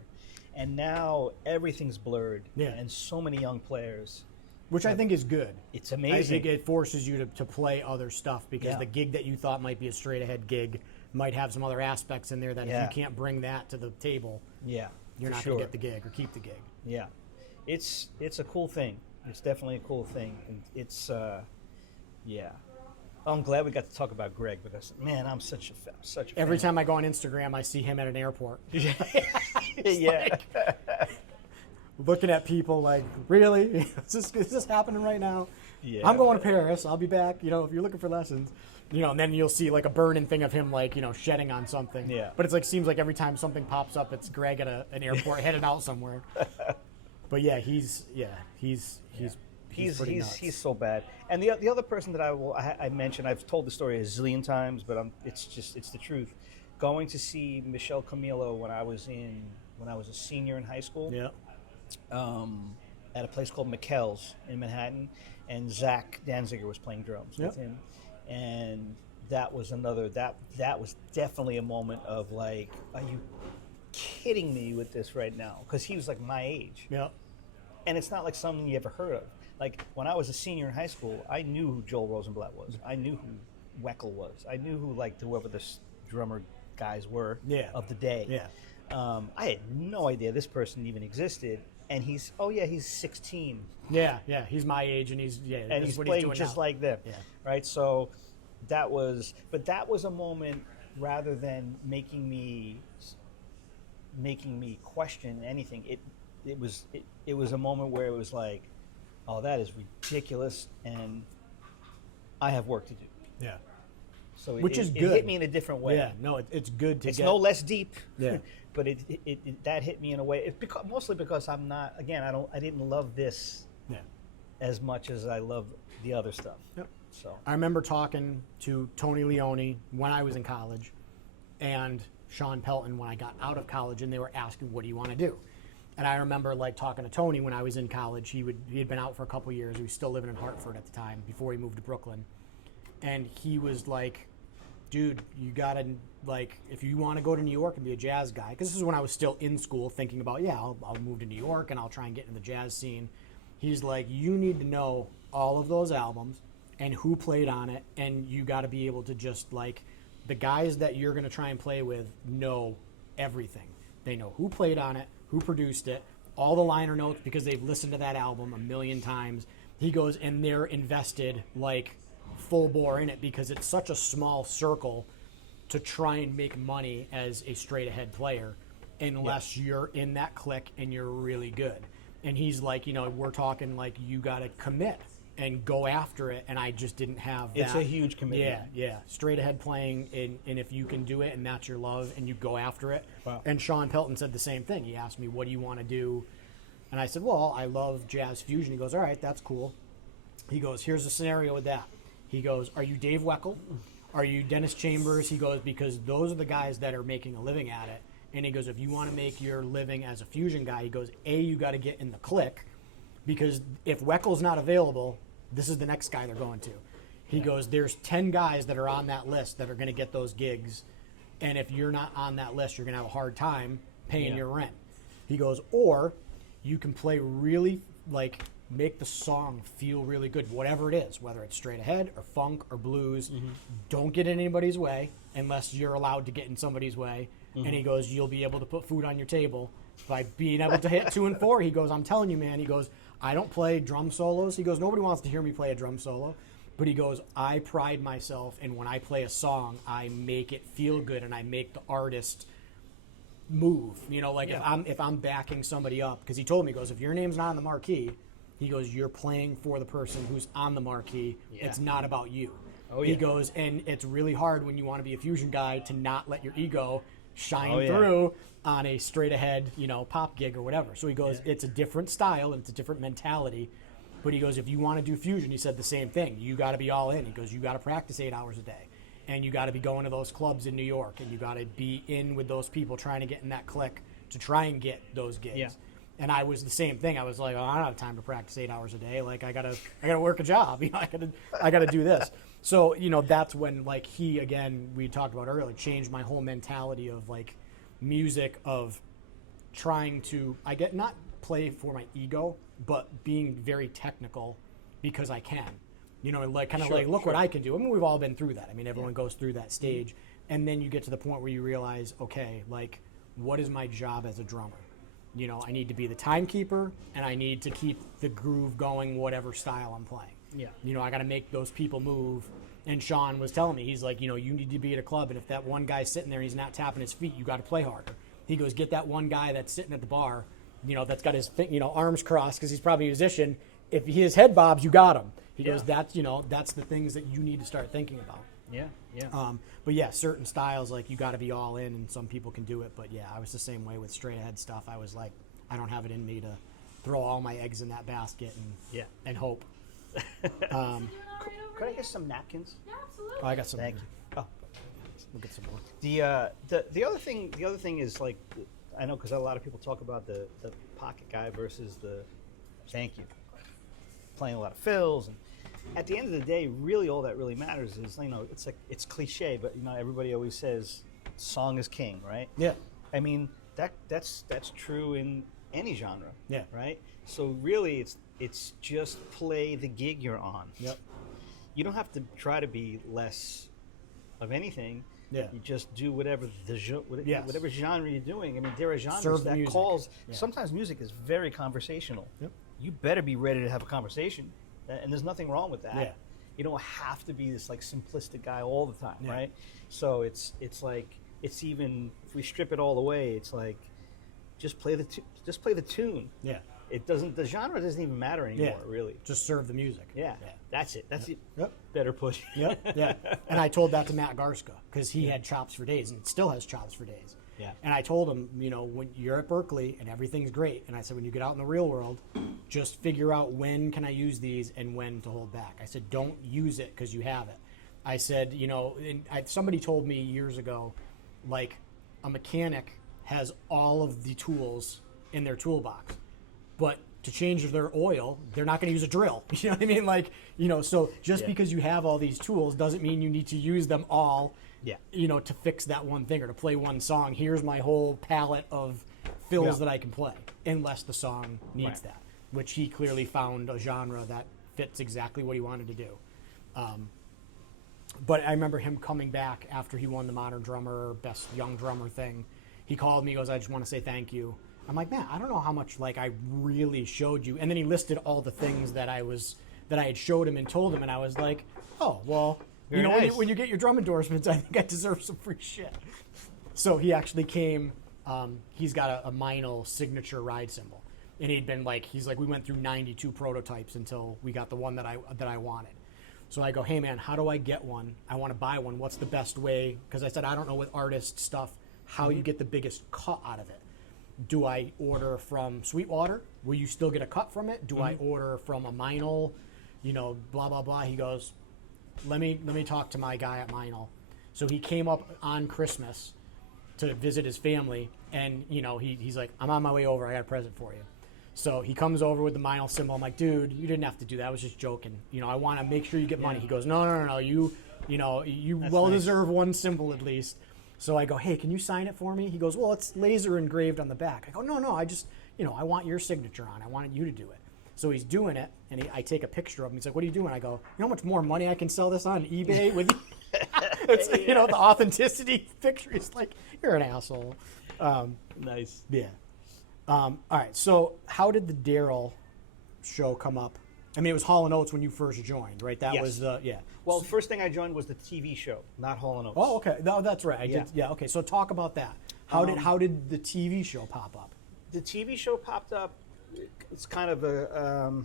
and now everything's blurred. Yeah. And so many young players. Which I think is good. It's amazing. I think it forces you to play other stuff, because Yeah. the gig that you thought might be a straight ahead gig might have some other aspects in there that if you can't bring that to the table, Yeah. you're for not sure. going to get the gig or keep the gig. Yeah, it's a cool thing. It's definitely a cool thing, and it's yeah. I'm glad we got to talk about Greg, because man, I'm such a Every fan. time I go on Instagram, I see him at an airport. Yeah. Looking at people like, really? Is this happening right now? Yeah. I'm going to Paris. I'll be back. You know, if you're looking for lessons. and then you'll see like a burning thing of him like, shedding on something. Yeah. But it's like, seems like every time something pops up, it's Greg at an airport headed out somewhere. But yeah, he's pretty nuts. He's so bad. And the other person that I mentioned, I've told the story a zillion times, but it's the truth. Going to see Michelle Camilo when I was a senior in high school. Yeah. At a place called McKell's in Manhattan, and Zach Danziger was playing drums with him, and that was that was definitely a moment of like, are you kidding me with this right now? Because he was like my age. Yeah. And it's not like something you ever heard of. Like when I was a senior in high school, I knew who Joel Rosenblatt was. I knew who Weckel was. I knew who like whoever the drummer guys were of the day. Yeah. I had no idea this person even existed. And he's 16. Yeah, he's my age, and he's playing just now. like them. Yeah. Right. So that was a moment rather than making me question anything. It was a moment where it was like, oh, that is ridiculous, and I have work to do. Yeah. So Which is good. It hit me in a different way. Yeah, no, it's good to It's get. no less deep. Yeah. But that hit me in a way. Mostly because I'm not. Again, I didn't love this as much as I love the other stuff. Yep. So I remember talking to Tony Leone when I was in college, and Sean Pelton when I got out of college, and they were asking, "What do you want to do?" And I remember like talking to Tony when I was in college. He had been out for a couple years. He was still living in Hartford at the time before he moved to Brooklyn, and he was like, dude, you gotta, like, if you want to go to New York and be a jazz guy, because this is when I was still in school thinking about, I'll move to New York and I'll try and get in the jazz scene. He's like, you need to know all of those albums and who played on it, and you got to be able to just, like, the guys that you're going to try and play with know everything. They know who played on it, who produced it, all the liner notes, because they've listened to that album a million times. He goes, and they're invested, like, full bore in it, because it's such a small circle to try and make money as a straight ahead player unless you're in that clique and you're really good. And he's like, we're talking like you got to commit and go after it, and I just didn't have that. It's a huge commitment. Yeah. Straight ahead playing, and if you can do it and that's your love and you go after it. Wow. And Sean Pelton said the same thing. He asked me, what do you want to do? And I said, well, I love jazz fusion. He goes, all right, that's cool. He goes, here's the scenario with that. He goes, are you Dave Weckel? Are you Dennis Chambers? He goes, because those are the guys that are making a living at it. And he goes, if you want to make your living as a fusion guy, he goes, you got to get in the clique, because if Weckel's not available, this is the next guy they're going to. He goes, there's 10 guys that are on that list that are going to get those gigs. And if you're not on that list, you're going to have a hard time paying your rent. He goes, or you can play really, like, make the song feel really good, whatever it is, whether it's straight ahead or funk or blues. Don't get in anybody's way unless you're allowed to get in somebody's way. And he goes, you'll be able to put food on your table by being able to hit 2 and 4. He goes, I'm telling you, man. He goes, I don't play drum solos. He goes, nobody wants to hear me play a drum solo. But he goes, I pride myself in when I play a song, I make it feel good and I make the artist move. If I'm backing somebody up, because he told me, he goes, if your name's not on the marquee, he goes, you're playing for the person who's on the marquee. Yeah. It's not about you. He goes, and it's really hard when you want to be a fusion guy to not let your ego shine through on a straight ahead, pop gig or whatever. So he goes, it's a different style and it's a different mentality. But he goes, if you want to do fusion, he said the same thing. You got to be all in. He goes, you got to practice 8 hours a day. And you got to be going to those clubs in New York. And you got to be in with those people trying to get in that clique to try and get those gigs. Yeah. And I was the same thing. I was like, I don't have time to practice 8 hours a day. Like, I gotta work a job. I gotta do this. So, that's when, like, he, again, we talked about earlier, changed my whole mentality of, like, music, of trying to, not play for my ego, but being very technical because I can. Look what I can do. I mean, we've all been through that. I mean, everyone goes through that stage. And then you get to the point where you realize, okay, like, what is my job as a drummer? I need to be the timekeeper, and I need to keep the groove going, whatever style I'm playing. Yeah. I got to make those people move. And Sean was telling me, he's like, you need to be at a club, and if that one guy's sitting there and he's not tapping his feet, you got to play harder. He goes, get that one guy that's sitting at the bar, that's got his arms crossed because he's probably a musician. If his head bobs, you got him. He goes, that's the things that you need to start thinking about. Yeah, yeah. But yeah, certain styles, like you got to be all in, and some people can do it. But yeah, I was the same way with straight ahead stuff. I was like, I don't have it in me to throw all my eggs in that basket and hope. Could I get some napkins? Yeah, absolutely. Oh, I got some. Thank you. Oh, We'll get some more. the other thing is like, I know because a lot of people talk about the pocket guy versus the thank you, playing a lot of fills, and at the end of the day, really all that really matters is, it's like, it's cliche, but everybody always says song is king, right? Yeah. I mean that's true in any genre. Yeah. Right. So really, it's just play the gig you're on. Yep. You don't have to try to be less of anything. Yeah. You just do whatever Yes. whatever genre you're doing. I mean, there are genres Serve the that music. calls. Yeah. Sometimes music is very conversational. Yep. You better be ready to have a conversation, and there's nothing wrong with that. Yeah. You don't have to be this like simplistic guy all the time, Yeah. right? So it's like, it's even if we strip it all away, it's like just play the tune. Yeah. The genre doesn't even matter anymore, really. Just serve the music. Yeah, that's it. That's it. Yep. Better put. Yep. Yeah. And I told that to Matt Garska because he had chops for days and still has chops for days. Yeah. And I told him, when you're at Berkeley and everything's great, and I said, when you get out in the real world, just figure out when can I use these and when to hold back. I said, don't use it because you have it. I said, somebody told me years ago, like, a mechanic has all of the tools in their toolbox, but to change their oil, they're not going to use a drill. You know what I mean? Like, so just because you have all these tools doesn't mean you need to use them all, Yeah. To fix that one thing or to play one song. Here's my whole palette of fills that I can play, unless the song needs that, which he clearly found a genre that fits exactly what he wanted to do. But I remember him coming back after he won the Modern Drummer, Best Young Drummer thing. He called me, he goes, I just want to say thank you. I'm like, man, I don't know how much I really showed you. And then he listed all the things that I had showed him and told him, and I was like, oh, well, Very nice. when you get your drum endorsements, I think I deserve some free shit. So he actually came. He's got a Meinl signature ride cymbal, and he'd been he's like, we went through 92 prototypes until we got the one that I wanted. So I go, hey man, how do I get one? I want to buy one. What's the best way? Because I said, I don't know with artist stuff how you get the biggest cut out of it. Do I order from Sweetwater? Will you still get a cut from it? Do I order from a Meinl? Blah blah blah. He goes, let me talk to my guy at Meinl. So he came up on Christmas to visit his family, and he's like, I'm on my way over. I got a present for you. So he comes over with the Meinl symbol. I'm like, dude, you didn't have to do that. I was just joking. I want to make sure you get money. He goes, no. You well nice. deserve one symbol at least. So I go, hey, can you sign it for me? He goes, well, it's laser engraved on the back. I go, no, I just, I want your signature on it. I wanted you to do it. So he's doing it, and I take a picture of him. He's like, what are you doing? I go, you know how much more money I can sell this on eBay with it's, the authenticity picture. He's like, you're an asshole. Nice. Yeah. All right, so how did the Daryl show come up? I mean, it was Hall & Oates when you first joined, right? That Yes. was the, yeah. Well, the first thing I joined was the TV show, not Hall & Oates. Oh, okay. No, that's right. I Yeah. did. Yeah, okay. So talk about that. How did the TV show pop up? The TV show popped up. It's kind of a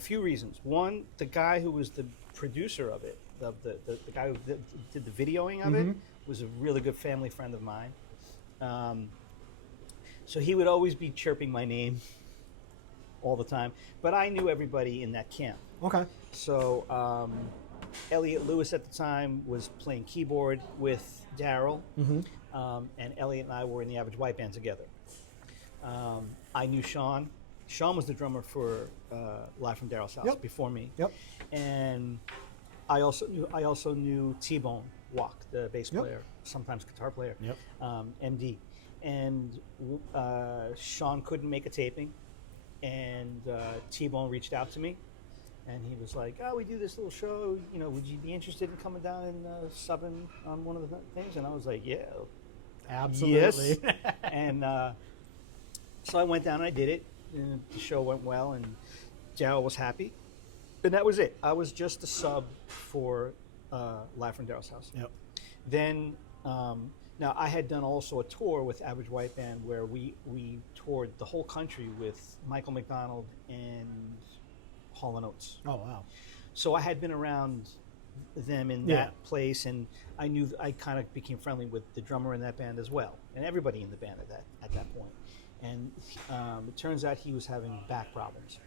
few reasons. One, the guy who was the producer of it, the guy who did the videoing of it, was a really good family friend of mine. So he would always be chirping my name all the time. But I knew everybody in that camp. Okay. So Elliot Lewis at the time was playing keyboard with Daryl, and Elliot and I were in the Average White Band together. I knew Sean. Sean was the drummer for Live from Daryl's House before me. Yep. And I also knew T-Bone Walk, the bass player, sometimes guitar player, MD. And Sean couldn't make a taping, and T-Bone reached out to me, and he was like, "Oh, we do this little show. Would you be interested in coming down and subbing on one of the things?" And I was like, "Yeah, absolutely." Yes. And so I went down and I did it. And the show went well, and Daryl was happy, and that was it. I was just a sub for Live from Daryl's House. Yep. Then. Now, I had done also a tour with Average White Band where we toured the whole country with Michael McDonald and Hall & Oates. Oh, wow. So I had been around them in Yeah. that place, and I kind of became friendly with the drummer in that band as well, and everybody in the band at that point. And it turns out he was having back problems.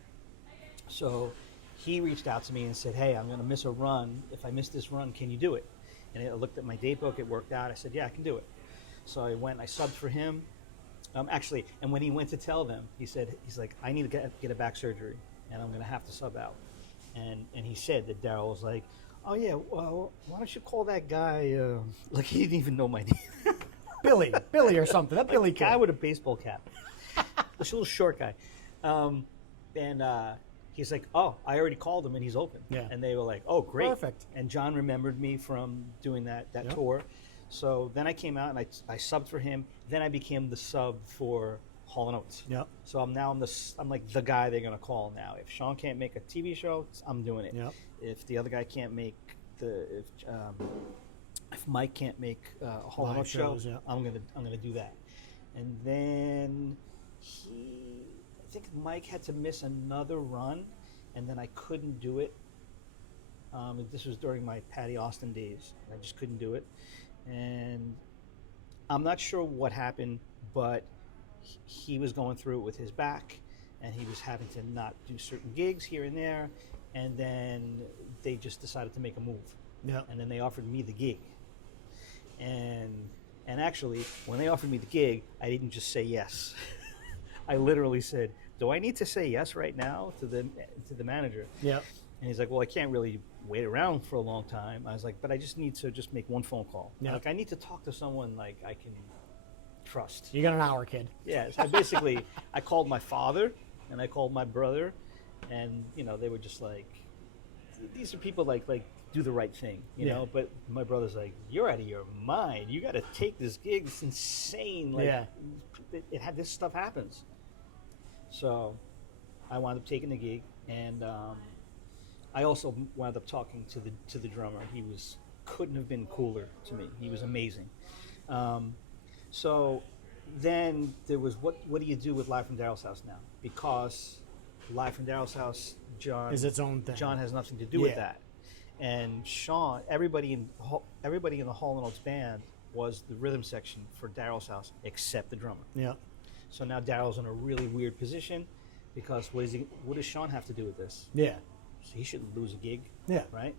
So he reached out to me and said, "Hey, I'm going to miss a run. If I miss this run, can you do it?" And I looked at my date book. It worked out. I said, "Yeah, I can do it." So I went. I subbed for him. Actually, and when he went to tell them, he's like, "I need to get a back surgery, and I'm going to have to sub out." And he said that Daryl was like, "Oh yeah, well, why don't you call that guy?" Like he didn't even know my name. Billy or something. That Billy Guy kid. with a baseball cap. This little short guy. And he's like, "Oh, I already called him and he's open." Yeah. And they were like, "Oh, great." Perfect. And John remembered me from doing that Yep. tour. So then I came out and I subbed for him. Then I became the sub for Hall & Oates. Yep. So I'm like the guy they're gonna call now. If Sean can't make a TV show, I'm doing it. Yep. If the other guy can't make if Mike can't make a Hall & Live Oates show, shows, yeah. I'm gonna do that. And then I think Mike had to miss another run, and then I couldn't do it. This was during my Patty Austin days. I just couldn't do it, and I'm not sure what happened, but he was going through it with his back, and he was having to not do certain gigs here and there, and then they just decided to make a move. Yeah. And then they offered me the gig, and actually, when they offered me the gig, I didn't just say yes. I literally said, "Do I need to say yes right now?" to the manager. Yep. And he's like, "Well, I can't really wait around for a long time." I was like, "But I just need to just make one phone call. Yeah. Like, I need to talk to someone like I can trust." You got an hour, kid. Yeah. So basically, I called my father and I called my brother, and they were just like, "These are people like do the right thing, you Yeah. know." But my brother's like, "You're out of your mind. You got to take this gig. It's insane. Like, Yeah. it had this stuff happens." So I wound up taking the gig, and I also wound up talking to the drummer. He couldn't have been cooler to me. He was amazing. So then there was what do you do with Live from Daryl's House now? Because Live from Daryl's House, John Is its own thing. John has nothing to do with Yeah. that. And Sean, everybody in the Hall & Oates band was the rhythm section for Daryl's House, except the drummer. Yep. So now Daryl's in a really weird position because what does Sean have to do with this? Yeah. So he shouldn't lose a gig, Yeah. right?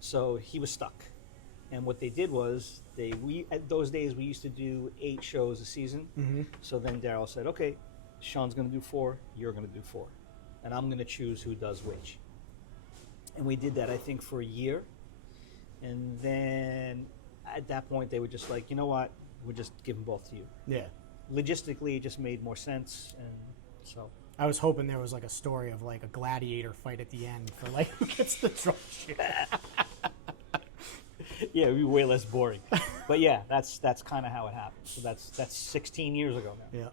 So he was stuck. And what they did was at those days we used to do 8 shows a season. Mm-hmm. So then Daryl said, "Okay, Sean's going to do 4, you're going to do 4. And I'm going to choose who does which." And we did that, I think, for a year. And then at that point, they were just like, "You know what? We'll just give them both to you." Yeah. Logistically, it just made more sense. And so, I was hoping there was like a story of like a gladiator fight at the end for like who gets the drum shoot. yeah, it'd be way less boring. But yeah, that's kind of how it happened. So that's 16 years ago now. Yeah.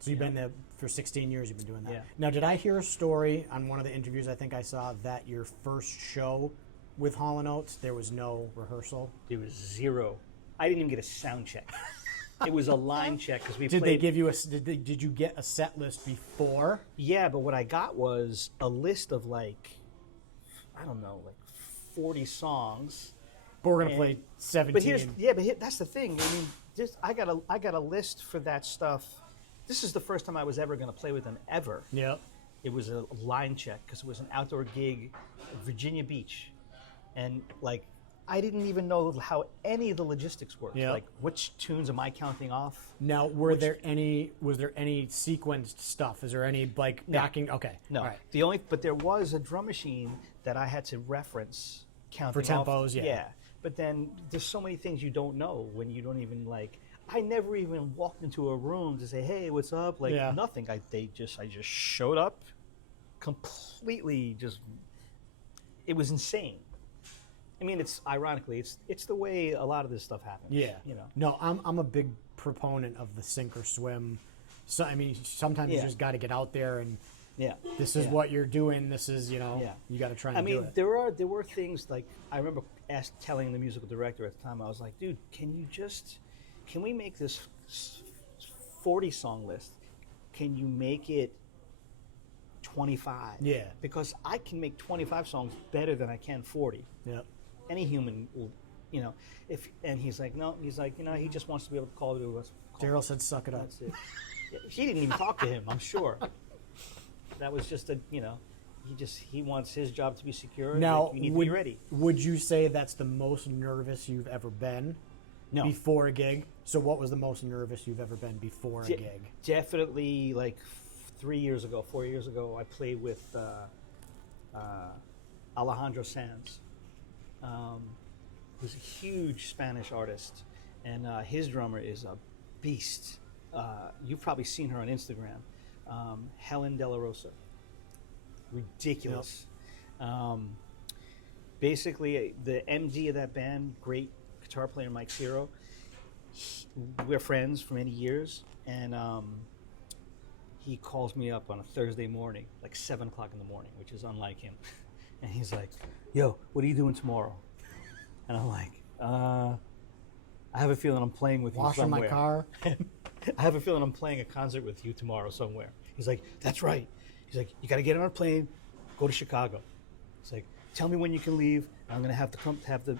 So you've been there for 16 years. You've been doing that. Yeah. Now, did I hear a story on one of the interviews I think I saw that your first show with Hall & Oates there was no rehearsal? There was 0. I didn't even get a sound check. It was a line check because we Did played. they give you a? Did you get a set list before? Yeah, but what I got was a list of like 40 songs. But we're gonna And- play 17. But that's the thing. I mean, I got a list for that stuff. This is the first time I was ever going to play with them ever. Yeah. It was a line check because it was an outdoor gig at Virginia Beach, and like I didn't even know how any of the logistics worked. Yeah. Like which tunes am I counting off? Now, was there any sequenced stuff? Is there any like backing? Okay. No. All right. But there was a drum machine that I had to reference counting For off. tempos, yeah. Yeah. But then there's so many things you don't know when you don't even like. I never even walked into a room to say, "Hey, what's up?" Like Yeah. nothing. I just showed up, completely just. It was insane. I mean, it's ironically, it's the way a lot of this stuff happens. Yeah. You know. No, I'm a big proponent of the sink or swim. So I mean, sometimes you Yeah. just got to get out there and Yeah. this is Yeah. what you're doing. This is you Yeah. got to try and I do mean, it. there were things like I remember telling the musical director at the time. I was like, "Dude, can we make this 40 song list? Can you make it 25? Yeah. Because I can make 25 songs better than I can 40. Yep. any human will, and he's like, no, he's like, he just wants to be able to call to us. Daryl said, "Suck it up." That's it. Yeah, she didn't even talk to him, I'm sure. That was just he wants his job to be secure. Now, like, you need to be ready. would you say that's the most nervous you've ever been No. before a gig? So what was the most nervous you've ever been before a gig? Definitely, like 4 years ago, I played with Alejandro Sanz, who's a huge Spanish artist, and his drummer is a beast. You've probably seen her on Instagram, Helen De La Rosa. Ridiculous. Yep. Basically, the MD of that band, great guitar player Mike Ciro, we're friends for many years, and he calls me up on a Thursday morning, like 7 o'clock in the morning, which is unlike him. And he's like, "Yo, what are you doing tomorrow?" And I'm like, I have a feeling I'm playing with you Washing somewhere. my car. I have a feeling I'm playing a concert with you tomorrow somewhere. He's like, "That's right." He's like, "You got to get on a plane, go to Chicago." He's like, "Tell me when you can leave. I'm gonna have to have the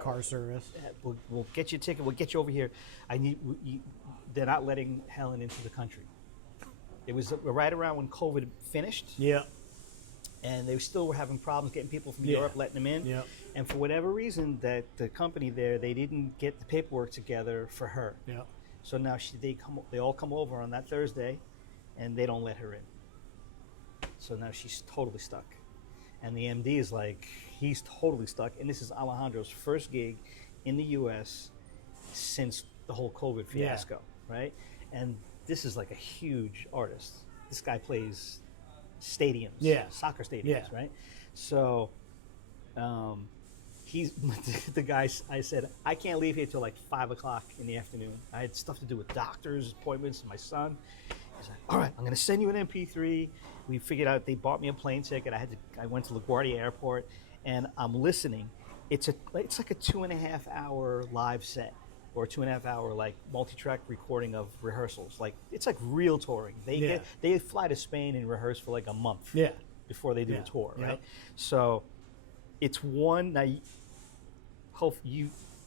Car service. We'll get you a ticket. We'll get you over here. They're not letting Helen into the country." It was right around when COVID finished. Yeah. And they still were having problems getting people from Yeah. Europe, letting them in. Yeah. And for whatever reason, that the company there, they didn't get the paperwork together for her. Yeah. So now they all come over on that Thursday, and they don't let her in. So now she's totally stuck. And the MD is like, he's totally stuck. And this is Alejandro's first gig in the U.S. since the whole COVID fiasco, right? And this is like a huge artist. This guy plays stadiums, soccer stadiums, right? So he's the guy. I said, I can't leave here till like 5 o'clock in the afternoon. I had stuff to do with doctors' appointments and my son. He's like, "All right, I'm going to send you an MP3. We figured out they bought me a plane ticket. I went to LaGuardia Airport, and I'm listening. It's like a 2.5 hour live set, or a 2.5 hour like multi-track recording of rehearsals. Like it's like real touring. They fly to Spain and rehearse for like a month before they do a tour, right? So it's one now.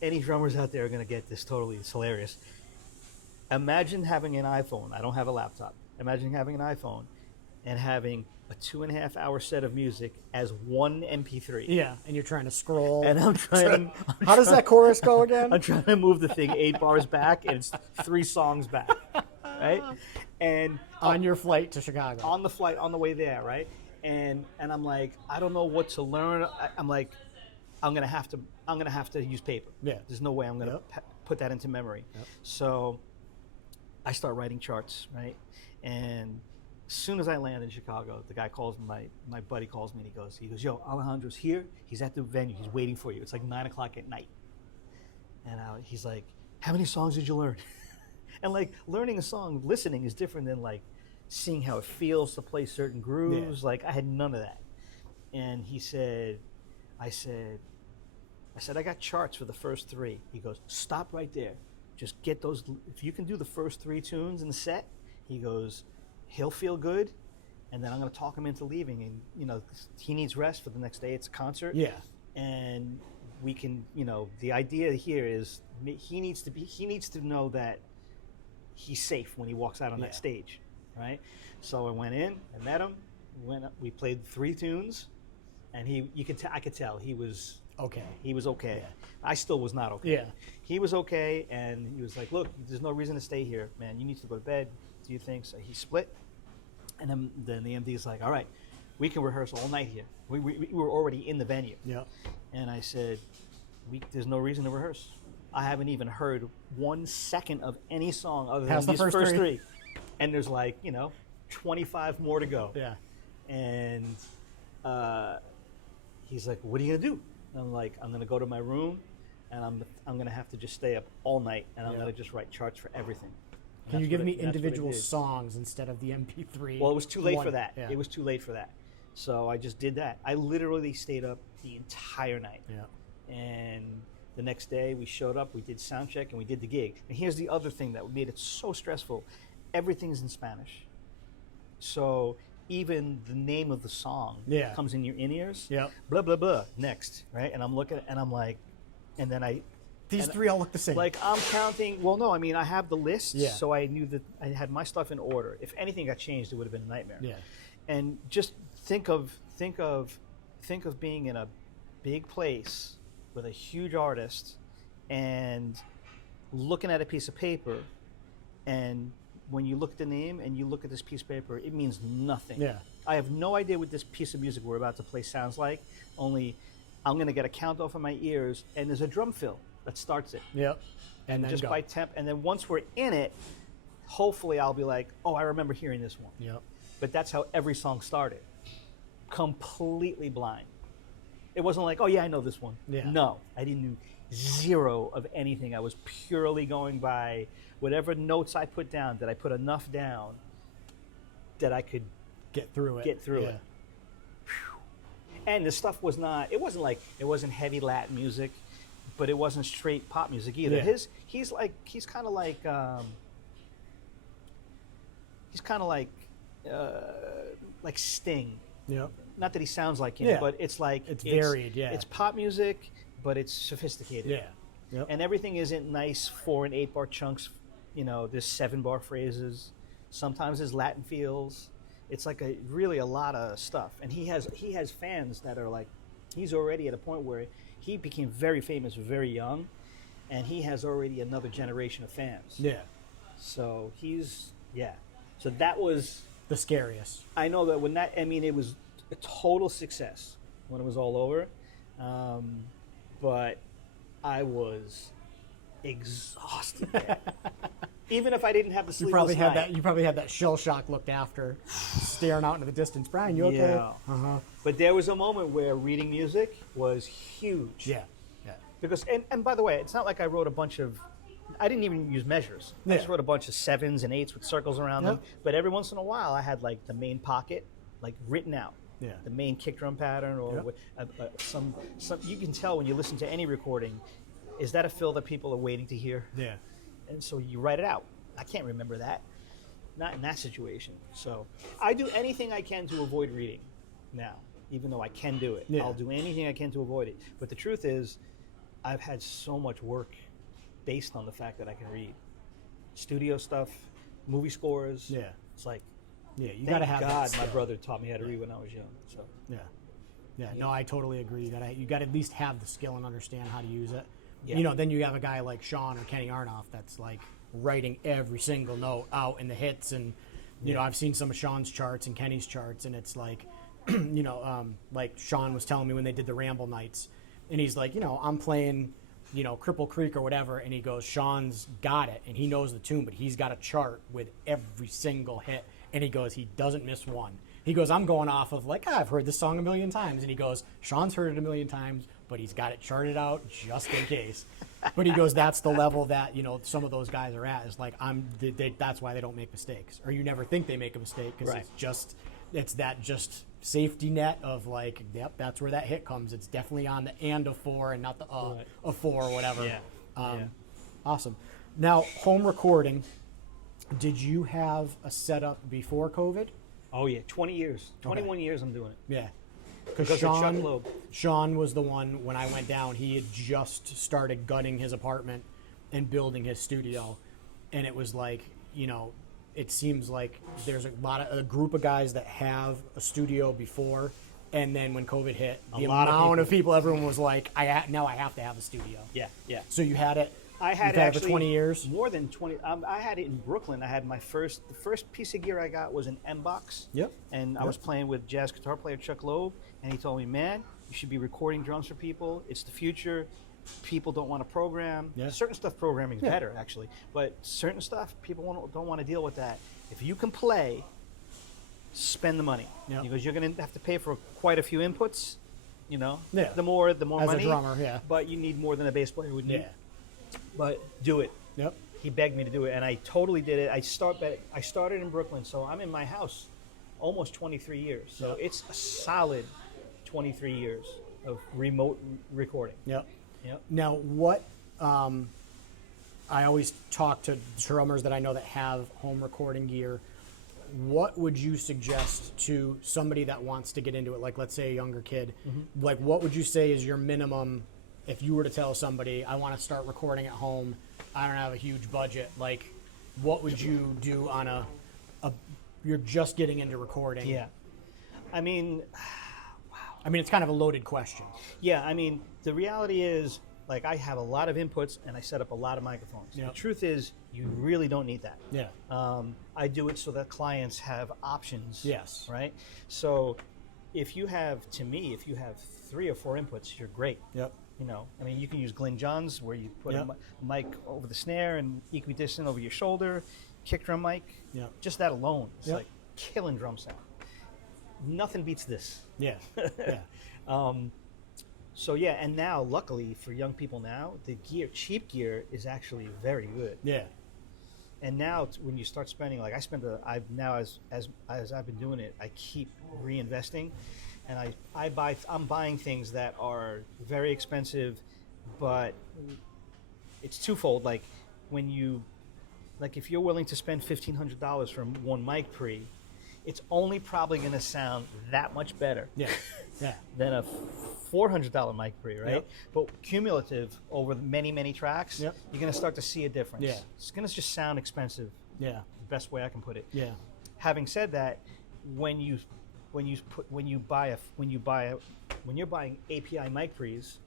Any drummers out there are going to get this totally. It's hilarious. Imagine having an iPhone. I don't have a laptop. Imagine having an iPhone and having a 2.5 hour set of music as one MP3. Yeah, and you're trying to scroll. And I'm trying. How does that chorus go again? I'm trying to move the thing 8 bars back, and it's 3 songs back, right? And on your flight to Chicago. on the flight, on the way there, right? And I'm like, I don't know what to learn. I'm like, I'm gonna have to use paper. Yeah. There's no way I'm gonna put that into memory. Yep. So I start writing charts, right? And as soon as I land in Chicago, the guy calls me, my buddy calls me, and he goes, "Yo, Alejandro's here. He's at the venue. He's waiting for you. It's like 9 o'clock at night." And he's like, "How many songs did you learn?" And like learning a song, listening is different than like seeing how it feels to play certain grooves. Like I had none of that. And I said, "I got charts for the first 3. He goes, "Stop right there. Just get those. If you can do the first 3 tunes in the set," he goes, "he'll feel good, and then I'm going to talk him into leaving. And he needs rest for the next day. It's a concert. Yeah, and we can. The idea here is he needs to know that he's safe when he walks out on that stage, right? So I went in, I met him. We played 3 tunes, and I could tell he was okay. He was okay. Yeah. I still was not okay. Yeah. He was okay, and he was like, "Look, there's no reason to stay here, man. You need to go to bed. Do you think?" So he split, and then the MD is like, "All right, we can rehearse all night here. We were already in the venue." Yeah. And I said, "There's no reason to rehearse. I haven't even heard 1 second of any song other than these first 3. And there's like 25 more to go." Yeah. And he's like, "What are you gonna do?" And I'm like, "I'm gonna go to my room, and I'm gonna have to just stay up all night, and I'm gonna just write charts for everything." Can you give me individual songs instead of the MP3? Well, it was too late for that. Yeah. It was too late for that. So I just did that. I literally stayed up the entire night. Yeah. And the next day we showed up, we did sound check, and we did the gig. And here's the other thing that made it so stressful. Everything's in Spanish. So even the name of the song comes in your in-ears. Yeah. Blah, blah, blah, next, right? And I'm looking and I'm like, and then These three all look the same. like I'm counting, well, no, I mean, I have the list, Yeah. so I knew that I had my stuff in order. If anything got changed, it would have been a nightmare. Yeah. And just think of being in a big place with a huge artist and looking at a piece of paper, and when you look at the name and you look at this piece of paper, it means nothing. Yeah. I have no idea what this piece of music we're about to play sounds like, only I'm going to get a count off of my ears, and there's a drum fill that starts it. Yep. And then Just go. by temp, and then once we're in it, hopefully I'll be like, oh, I remember hearing this one. Yep. But that's how every song started. Completely blind. It wasn't like, oh yeah, I know this one. Yeah. No, I didn't know zero of anything. I was purely going by whatever notes I put down. That I put enough down that I could Get through it. get through it. And the stuff was not. It wasn't heavy Latin music, but it wasn't straight pop music either. Yeah. He's kind of like Sting. Yep. Not that he sounds like him, Yeah. but it's like It's varied, yeah. It's pop music, but it's sophisticated. Yeah. Yep. And everything isn't nice 4 and 8 bar chunks. You know, there's 7 bar phrases. Sometimes there's Latin feels. It's like really a lot of stuff. And he has fans that are like, he's already at a point where he became very famous very young, and he has already another generation of fans. Yeah. So So that was. The scariest. I know that it was a total success when it was all over, but I was exhausted. Even if I didn't have the sleepless night. You probably had that shell shock look after, staring out into the distance. Brian, you okay? Yeah. Uh-huh. But there was a moment where reading music was huge. Yeah. Yeah. Because and by the way, it's not like I wrote a bunch of. I didn't even use measures. I just Yeah. wrote a bunch of 7s and 8s with circles around them. Yep. But every once in a while, I had like the main pocket, like written out. Yeah. The main kick drum pattern, or Yep. some. You can tell when you listen to any recording, is that a fill that people are waiting to hear? Yeah. And so you write it out. I can't remember that. Not in that situation. So I do anything I can to avoid reading now, even though I can do it. Yeah. I'll do anything I can to avoid it. But the truth is, I've had so much work based on the fact that I can read. Studio stuff, movie scores. Yeah. It's like, Yeah. You thank got to have God that my skill. brother taught me how to read when I was young. So Yeah. Yeah. No, I totally agree. You got to at least have the skill and understand how to use it. Yeah. You know, then you have a guy like Sean or Kenny Arnoff that's like writing every single note out in the hits, and you know, I've seen some of Sean's charts and Kenny's charts, and it's like, you know, like Sean was telling me when they did the Ramble Nights, and he's like, you know, I'm playing, you know, Cripple Creek or whatever, and he goes, Sean's got it, and he knows the tune, but he's got a chart with every single hit, and he goes, he doesn't miss one. He goes, I'm going off of like, I've heard this song a million times, and he goes, Sean's heard it a million times, but he's got it charted out just in case. But he goes, that's the level that, you know, some of those guys are at, is like, that's why they don't make mistakes, or you never think they make a mistake, because Right. it's that just safety net of like, yep, that's where that hit comes. It's definitely on the and of 4 and not the Right. of 4 or whatever. Yeah. Yeah. Awesome. Now, home recording, did you have a setup before COVID? Oh yeah, 20 years, 21 years I'm doing it. Yeah. Because of Chuck Loeb. Sean was the one, when I went down, he had just started gutting his apartment and building his studio. And it was like, you know, it seems like there's a group of guys that have a studio before, and then when COVID hit, the amount of people, everyone was like, now I have to have a studio. Yeah, yeah. So you had it. I had you've it had actually for 20 years. More than 20. I had it in Brooklyn. I had the first piece of gear I got was an M-Box. Yep. And I was playing with jazz guitar player Chuck Loeb, and he told me, man, you should be recording drums for people. It's the future. People don't want to program. Yeah. Certain stuff programming is better, actually. But certain stuff, people don't want to deal with that. If you can play, spend the money. Yep. He goes, you're going to have to pay for quite a few inputs. You know, Yeah. the more As money. a drummer, yeah. But you need more than a bass player would need. Yeah. But do it. Yep. He begged me to do it, and I totally did it. I started in Brooklyn, so I'm in my house almost 23 years. So Yep. it's a solid 23 years of remote recording. Yep. Yep. Now, what I always talk to drummers that I know that have home recording gear. what would you suggest to somebody that wants to get into it? Like, let's say a younger kid. Like, what would you say is your minimum if you were to tell somebody, I want to start recording at home, I don't have a huge budget, like, what would you do on a you're just getting into recording? Yeah. I mean, I mean, it's kind of a loaded question. yeah, I mean, the reality is, like, I have a lot of inputs and I set up a lot of microphones. Yep. The truth is, you really don't need that. Yeah. I do it so that clients have options. Yes. Right? So if you have 3 or 4 inputs, you're great. Yep. You know, I mean, you can use Glenn Johns where you put Yep. a mic over the snare and equidistant over your shoulder, kick drum mic. Yep. Just that alone, it's Yep. like killing drum sound. Nothing beats this. Yeah. Yeah. So yeah, and now luckily for young people now, the cheap gear is actually very good. Yeah. And now when you start spending, like I've now as I've been doing it, I keep reinvesting, and I'm buying things that are very expensive, but it's twofold. Like if you're willing to spend $1,500 for one mic pre, it's only probably going to sound that much better. Yeah. Yeah. Than a $400 mic pre, right? Yep. But cumulative over many tracks, Yep. you're going to start to see a difference. Yeah. It's going to just sound expensive. Yeah. The best way I can put it. Yeah. Having said that, when you're buying API mic pre's,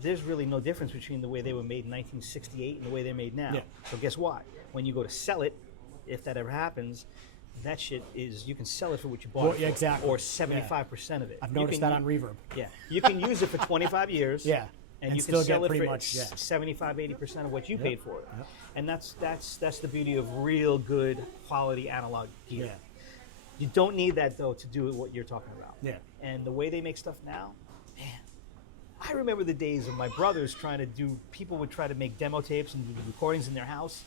there's really no difference between the way they were made in 1968 and the way they're made now. Yeah. So guess what? When you go to sell it, if that ever happens, that shit is, you can sell it for what you bought Well, it yeah, for, exactly. or 75% of it. I've You noticed can that on Reverb. Yeah, you can use it for 25 years. Yeah, and and you still can sell get it pretty for much, yeah. 75-80% of what you Yep. paid for it. Yep. And that's the beauty of real good quality analog gear. Yeah. You don't need that though to do what you're talking about. Yeah. And the way they make stuff now, man, I remember the days of my brothers people would try to make demo tapes and do recordings in their house,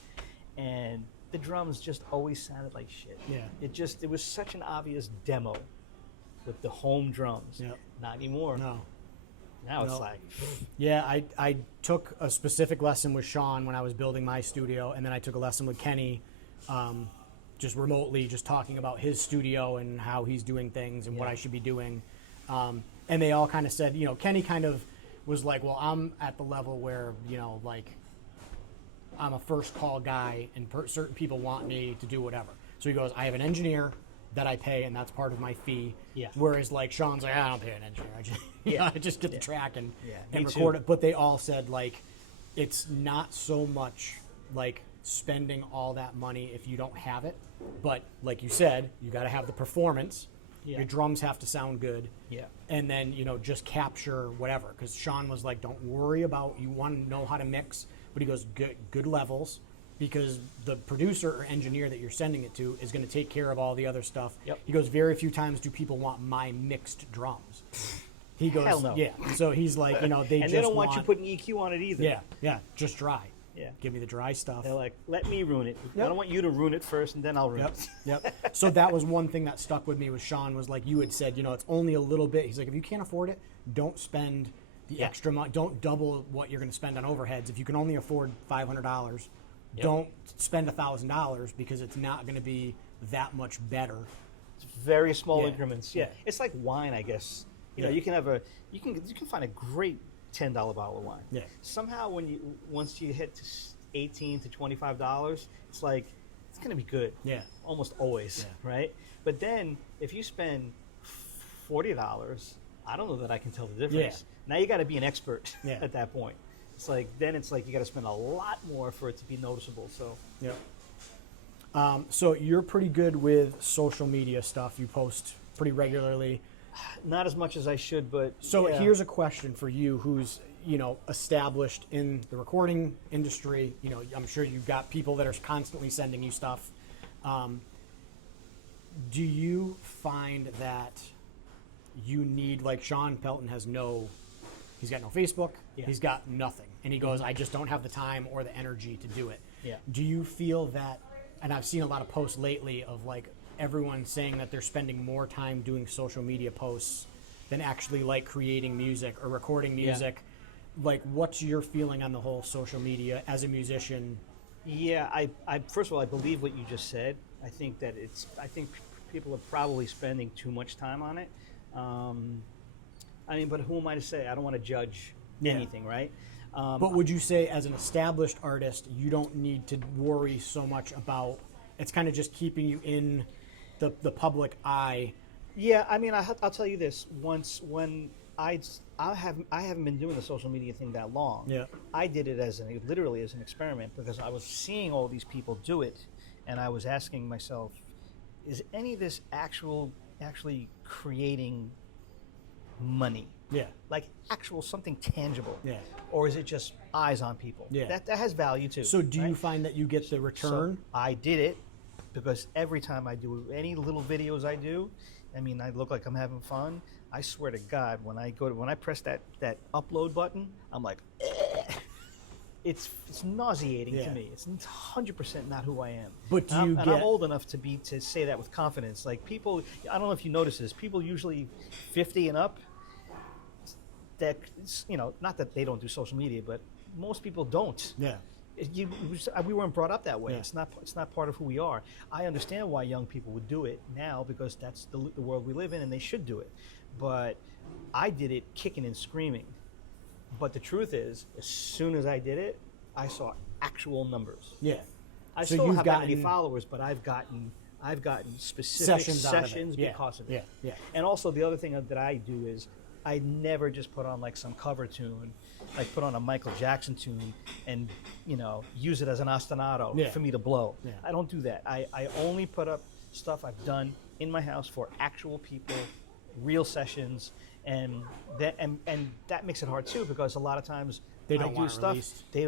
and the drums just always sounded like shit. Yeah. It was such an obvious demo with the home drums. Yep. Not anymore. No. Now it's No. like, Yeah, I took a specific lesson with Sean when I was building my studio, and then I took a lesson with Kenny, just remotely, just talking about his studio and how he's doing things and what Yeah. I should be doing. And they all kind of said, Kenny kind of was like, well, I'm at the level where, like, I'm a first call guy, and certain people want me to do whatever. So he goes, I have an engineer that I pay, and that's part of my fee. Yeah. Whereas like Sean's like, I don't pay an engineer. I just, Yeah. I just get the Yeah. track and me record too. it. But they all said like, it's not so much like spending all that money if you don't have it, but like you said, you got to have the performance. Yeah. Your drums have to sound good. yeah. And then, just capture whatever. Because Sean was like, don't worry about, you want to know how to mix. But he goes, good levels. Because the producer or engineer that you're sending it to is going to take care of all the other stuff. Yep. He goes, very few times do people want my mixed drums. He goes, Hell no. yeah. So he's like, they And just they don't want you putting EQ on it either. Yeah, just dry. Yeah. Give me the dry stuff. They're like, let me ruin it. I Yep. don't want you to ruin it first, and then I'll ruin Yep, it. yep. So that was one thing that stuck with me with Sean was like you had said, it's only a little bit. He's like, if you can't afford it, don't spend the Yeah. extra money. Don't double what you're going to spend on overheads. If you can only afford $500, Yep. don't spend $1,000 because it's not going to be that much better. Very small Yeah. increments. Yeah. Yeah. It's like wine, I guess. Yeah. You can find a great $10 bottle of wine. Yeah. Somehow once you hit $18 to $25, it's like it's going to be good. Yeah. Almost always, Yeah. right? But then if you spend $40, I don't know that I can tell the difference. Yeah. Now you got to be an expert Yeah. at that point. It's like you got to spend a lot more for it to be noticeable. So Yeah. So you're pretty good with social media stuff. You post pretty regularly. not as much as I should, but So yeah. here's a question for you who's, established in the recording industry. I'm sure you've got people that are constantly sending you stuff. Do you find that you need, like Sean Pelton he's got no Facebook, Yeah. he's got nothing. And he goes, I just don't have the time or the energy to do it. Yeah. Do you feel that, and I've seen a lot of posts lately of like everyone saying that they're spending more time doing social media posts than actually like creating music or recording music. Like, what's your feeling on the whole social media as a musician? Yeah, I first of all, I believe what you just said. I think that people are probably spending too much time on it. I mean, but who am I to say? I don't want to judge anything, right? But would you say, as an established artist, you don't need to worry so much about? It's kind of just keeping you in the public eye. Yeah, I mean, I'll tell you this. When I haven't been doing the social media thing that long. Yeah. I did it literally as an experiment because I was seeing all these people do it, and I was asking myself, is any of this actually creating money? Yeah. Like actual something tangible. Yeah. Or is it just eyes on people? Yeah. That has value too. So do you right? find that you get the return? So I did it because every time I do any little videos I do, I mean, I look like I'm having fun. I swear to God, when I press that upload button, I'm like, eh. It's nauseating to me. It's 100% not who I am. But And I'm old enough to say that with confidence. Like people, I don't know if you notice this. People usually 50 and up. That not that they don't do social media, but most people don't. Yeah. We weren't brought up that way. Yeah. It's not part of who we are. I understand why young people would do it now because that's the world we live in, and they should do it. But I did it kicking and screaming. But the truth is, as soon as I did it, I saw actual numbers. Yeah. I So still you've have that many gotten followers, but I've gotten specific sessions Yeah. because of it. Yeah. Yeah. And also the other thing that I do is I never just put on like some cover tune, like put on a Michael Jackson tune and use it as an ostinato for me to blow. Yeah. I don't do that. I only put up stuff I've done in my house for actual people, real sessions, and that makes it hard too because a lot of times They don't I do want it stuff released. they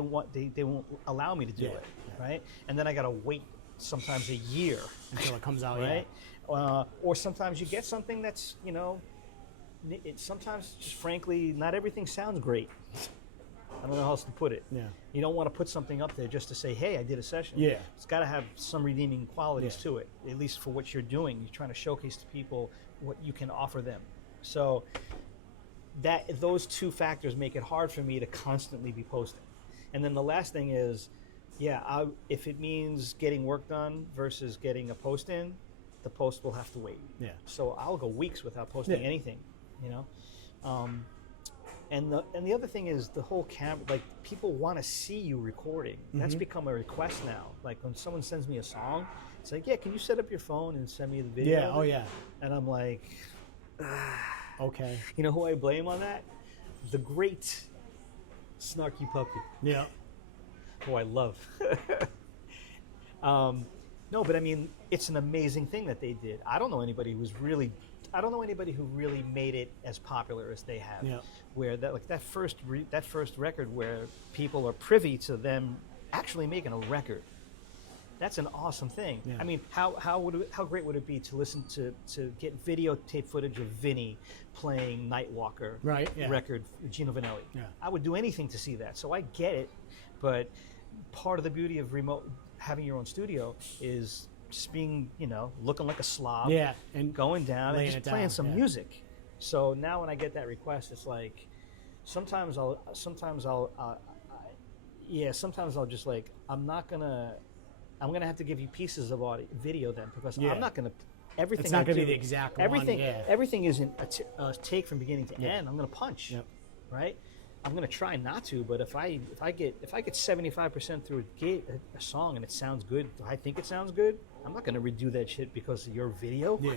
won't allow me to do it, right? And then I got to wait sometimes a year Until it comes out, right? Or sometimes you get something that's sometimes just frankly not everything sounds great. I don't know how else to put it. Yeah. You don't want to put something up there just to say, hey, I did a session. Yeah. It's got to have some redeeming qualities Yeah. to it, at least for what you're doing. You're trying to showcase to people what you can offer them. So those two factors make it hard for me to constantly be posting. And then the last thing is, if it means getting work done versus getting a post in, the post will have to wait. Yeah. So I'll go weeks without posting anything, And the other thing is the whole camera, like people want to see you recording. That's become a request now. Like when someone sends me a song, it's like, yeah, can you set up your phone and send me the video? Yeah. Oh yeah. And I'm like, Okay. you know who I blame on that? The great Snarky Puppy, Yeah. who I love. No, but I mean, it's an amazing thing that they did. I don't know anybody who really made it as popular as they have. Yeah. Where that first record where people are privy to them actually making a record. That's an awesome thing. Yeah. I mean, how great would it be to listen to get videotape footage of Vinny playing Nightwalker Right, yeah. record with Gino Vanelli? Yeah. I would do anything to see that. So I get it, but part of the beauty of having your own studio is just being, looking like a slob. Yeah, and going down and laying just it playing down, some yeah. music. So now when I get that request, it's like sometimes I'll just like I'm gonna have to give you pieces of video then because Yeah. I'm not gonna everything. It's not I gonna be do- the exact one, everything. yeah. Everything isn't a take from beginning to Yeah. end. I'm gonna punch. Yep. Right. I'm gonna try not to, but if I get 75% through a song and it sounds good, I think it sounds good. I'm not gonna redo that shit because of your video. Yeah.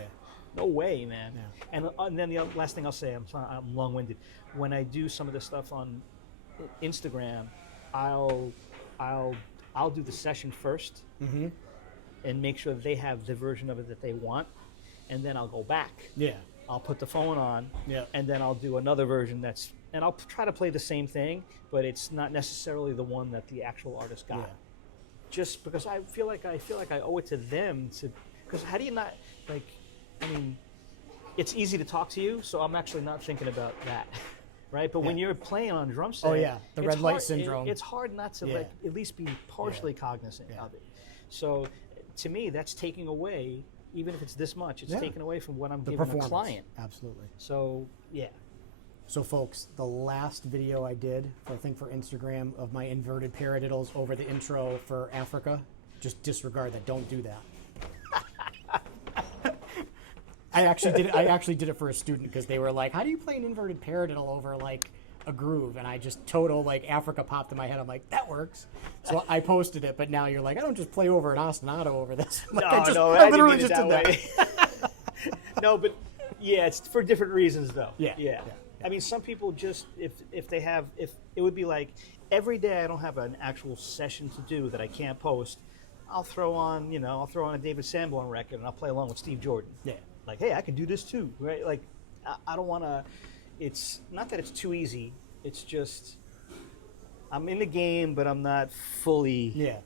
No way, man. Yeah. And then the last thing I'll say, I'm long-winded. When I do some of this stuff on Instagram, I'll do the session first and make sure that they have the version of it that they want, and then I'll go back. Yeah. I'll put the phone on, Yeah. and then I'll do another version and I'll try to play the same thing, but it's not necessarily the one that the actual artist got. Yeah. Just because I feel like I owe it to them because how do you not like? I mean, it's easy to talk to you, so I'm actually not thinking about that, right? But when Yeah. you're playing on a drum set, Oh, yeah, the it's red light hard- syndrome. It's hard not to Yeah. at least be partially cognizant Yeah. of it. So to me, that's taking away, even if it's this much, it's Yeah. taking away from what I'm The giving a performance. client. Absolutely. So yeah. So, folks, the last video I did, I think for Instagram, of my inverted paradiddles over the intro for Africa, just disregard that. Don't do that. I actually did it for a student because they were like, "How do you play an inverted paradiddle over like a groove?" And I just total like Africa popped in my head. I'm like, that works. So I posted it, but now you're like, I don't just play over an ostinato over this. Like, I literally just did that. No, but yeah, it's for different reasons though. Yeah. I mean, some people just if it would be like every day I don't have an actual session to do that I can't post. I'll throw on a David Sanborn record and I'll play along with Steve Jordan. Yeah. Like, hey, I can do this too, right? Like, I don't want to. It's not that it's too easy. It's just I'm in the game, but I'm not fully. Yeah.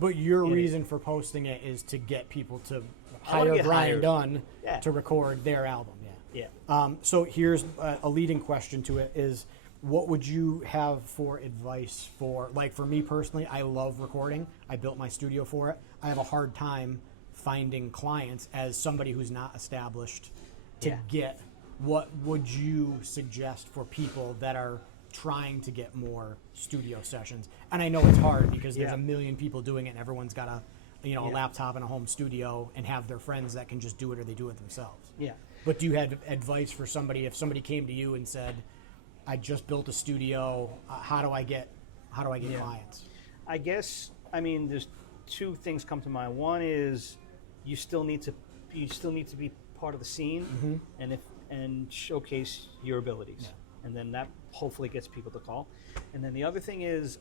But your reason for posting it is to get people to I wanna hire get Brian hired. Dunne Yeah. to record their album. Yeah. So here's a leading question to it is, what would you have for advice for, like for me personally, I love recording. I built my studio for it. I have a hard time finding clients as somebody who's not established to get. What would you suggest for people that are trying to get more studio sessions? And I know it's hard because there's a million people doing it and everyone's got a laptop and a home studio and have their friends that can just do it or they do it themselves. Yeah. But do you have advice for somebody if somebody came to you and said, I just built a studio, how do I get clients? I guess there's two things come to mind. One is you still need to be part of the scene and showcase your abilities, and then that hopefully gets people to call. And then the other thing is,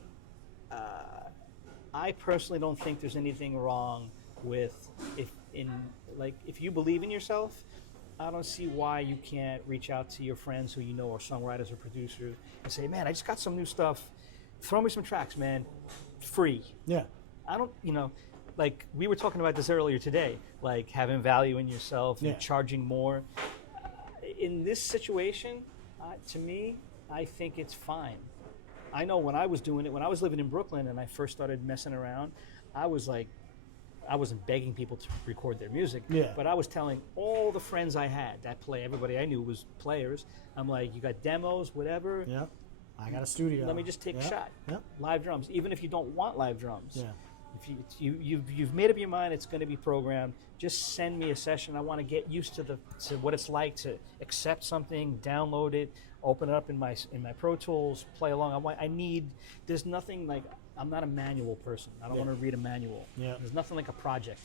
I personally don't think there's anything wrong with if you believe in yourself. I don't see why you can't reach out to your friends who you know are songwriters or producers and say, man, I just got some new stuff. Throw me some tracks, man. Free. Yeah. I don't, like we were talking about this earlier today, like having value in yourself and charging more. In this situation, to me, I think it's fine. I know when I was doing it, when I was living in Brooklyn and I first started messing around, I was like, I wasn't begging people to record their music, but I was telling all the friends I had that play, everybody I knew was players. I'm like, you got demos, whatever. Yeah. I got a studio. Let me just take a shot. Yeah. Live drums, even if you don't want live drums. Yeah. If you've made up your mind, it's going to be programmed. Just send me a session. I want to get used to what it's like to accept something, download it, open it up in my Pro Tools, play along. There's nothing like. I'm not a manual person. I don't want to read a manual. Yeah. There's nothing like a project.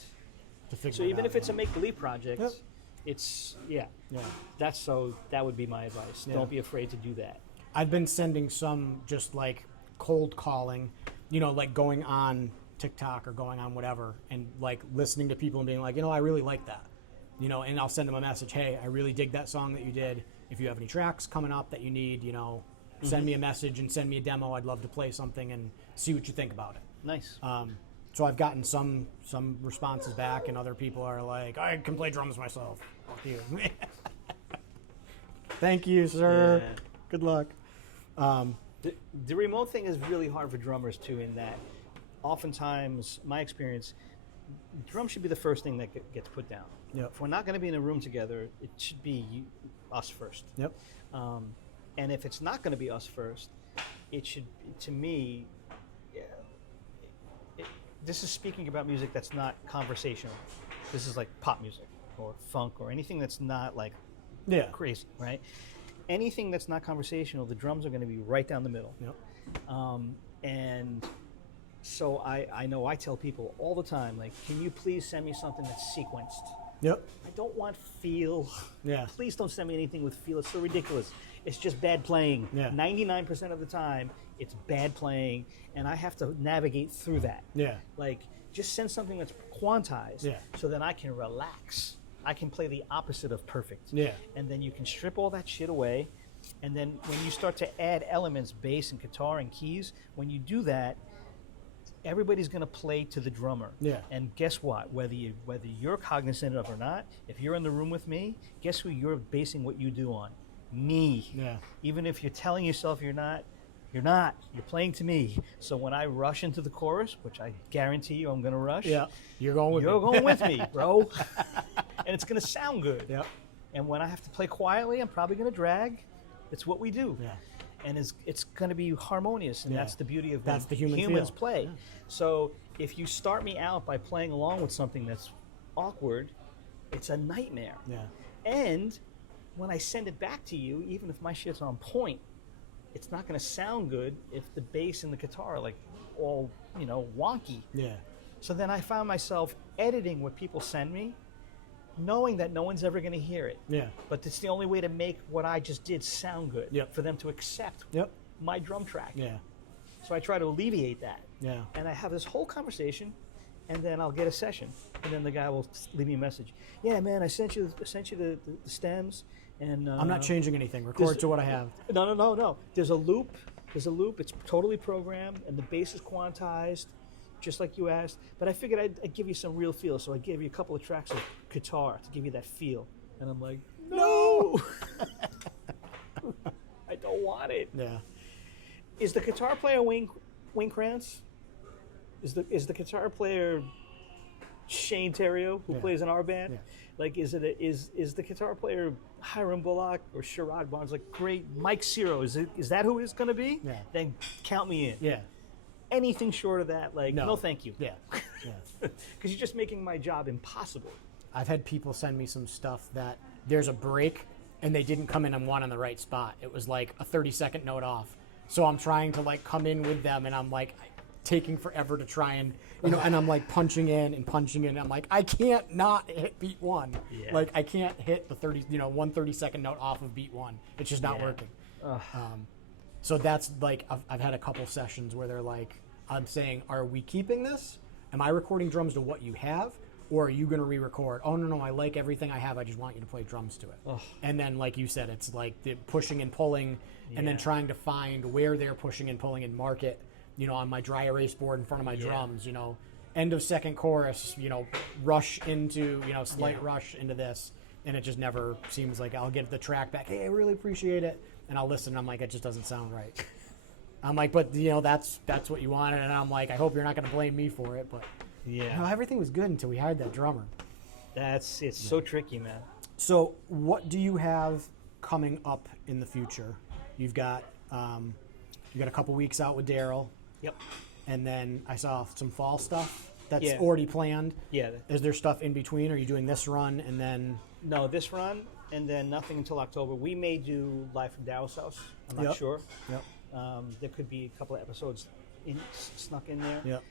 To figure So it even out, if it's a make-believe project, it's that would be my advice. Yeah. Don't be afraid to do that. I've been sending some just like cold calling, like going on TikTok or going on whatever and like listening to people and being like, I really like that, and I'll send them a message. Hey, I really dig that song that you did. If you have any tracks coming up that you need, send me a message and send me a demo. I'd love to play something and see what you think about it. Nice. So I've gotten some responses back, and other people are like, I can play drums myself. Fuck you. Thank you, sir. Yeah. Good luck. The remote thing is really hard for drummers too, in that oftentimes, my experience, drums should be the first thing that gets put down. Yep. If we're not going to be in a room together, it should be us first. Yep. And if it's not going to be us first, it should, to me, this is speaking about music that's not conversational. This is like pop music or funk or anything that's not like crazy, right? Anything that's not conversational, the drums are going to be right down the middle. Yep. And so I know I tell people all the time, like, can you please send me something that's sequenced? Yep. I don't want feel. Yeah. Please don't send me anything with feel. It's so ridiculous. It's just bad playing. Yeah. 99% of the time, it's bad playing, and I have to navigate through that. Yeah. Like, just send something that's quantized so that I can relax. I can play the opposite of perfect. Yeah. And then you can strip all that shit away, and then when you start to add elements, bass and guitar and keys, when you do that, everybody's going to play to the drummer. Yeah. And guess what? Whether you're cognizant of it or not, if you're in the room with me, guess who you're basing what you do on? Me. Yeah. Even if you're telling yourself you're not. You're playing to me. So when I rush into the chorus, which I guarantee you I'm going to rush. Yeah. You're going with me, bro. And it's going to sound good. Yep. And when I have to play quietly, I'm probably going to drag. It's what we do. Yeah. And it's going to be harmonious, and that's the beauty of that's when the humans feel. play. Yeah. So if you start me out by playing along with something that's awkward, it's a nightmare. Yeah. And when I send it back to you, even if my shit's on point, it's not going to sound good if the bass and the guitar are like all, wonky. Yeah. So then I found myself editing what people send me, knowing that no one's ever going to hear it. Yeah. But it's the only way to make what I just did sound good. Yep. For them to accept Yep. my drum track. Yeah. So I try to alleviate that. Yeah. And I have this whole conversation, and then I'll get a session, and then the guy will leave me a message. Yeah, man, I sent you the stems, and I'm not changing anything. Record to what I have. No. There's a loop. It's totally programmed, and the bass is quantized, just like you asked. But I figured I'd give you some real feel, so I gave you a couple of tracks of guitar to give you that feel. And I'm like, no, I don't want it. Yeah. Is the guitar player Wayne Krantz? Is the guitar player Shane Terrio, who plays in our band? Yeah. Like, is the guitar player Hiram Bullock or Sherrod Barnes? Like, great, Mike Ciro. Is that who it's going to be? Yeah. Then count me in. Yeah. Anything short of that, like, no thank you. Yeah. Yeah. Because you're just making my job impossible. I've had people send me some stuff that there's a break and they didn't come in and one on the right spot. It was like a 30-second note off. So I'm trying to like come in with them, and I'm like taking forever to try and and I'm like punching in. And I'm like, I can't not hit beat one. Yeah. Like I can't hit the 1 30-second note off of beat one. It's just not working. So that's like I've had a couple sessions where they're like, I'm saying, are we keeping this? Am I recording drums to what you have? Or are you going to re-record? Oh, no, I like everything I have. I just want you to play drums to it. Ugh. And then, like you said, it's like the pushing and pulling and then trying to find where they're pushing and pulling and mark it, on my dry erase board in front of my drums, end of second chorus, rush into, slight rush into this. And it just never seems like I'll get the track back. Hey, I really appreciate it. And I'll listen. And I'm like, it just doesn't sound right. I'm like, but, that's what you wanted. And I'm like, I hope you're not going to blame me for it. But everything was good until we hired that drummer. It's so tricky, man. So what do you have coming up in the future? You've got a couple weeks out with Daryl. Yep. And then I saw some fall stuff that's Yeah. already planned. Yeah. Is there stuff in between? Are you doing this run and then? No, this run, and then nothing until October. We may do Live from Daryl's house. I'm not Yep. sure. Yep. There could be a couple of episodes snuck in there. Yep.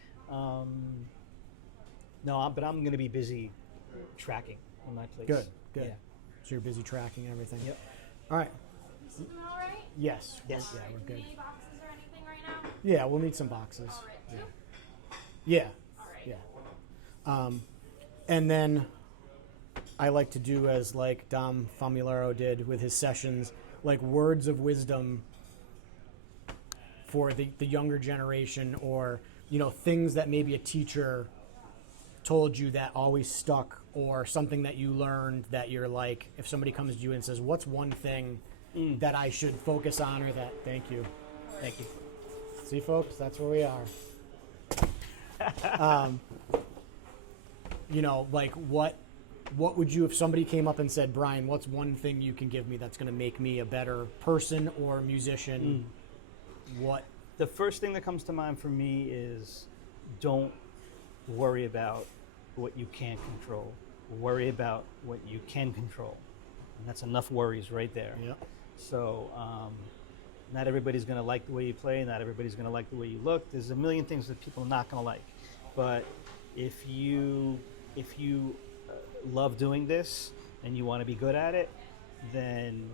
No, but I'm going to be busy tracking in my place. Good. Yeah. So you're busy tracking and everything. Yep. All right. All right. Yes. Yes. Yeah, we're Do you good. need any boxes or anything right now? Yeah, we'll need some boxes. All right. Two? Yeah. All right. Yeah. And then I like to do as like Dom Famularo did with his sessions, like words of wisdom for the younger generation, or things that maybe a teacher told you that always stuck, or something that you learned that you're like, if somebody comes to you and says, what's one thing that I should focus on, or that, thank you. See, folks, that's where we are. Like what would you, if somebody came up and said, Brian, what's one thing you can give me that's going to make me a better person or musician? What? The first thing that comes to mind for me is don't worry about what you can't control. Worry about what you can control. And that's enough worries right there. Yeah. So not everybody's going to like the way you play. Not everybody's going to like the way you look. There's a million things that people are not going to like. But if you love doing this and you want to be good at it, then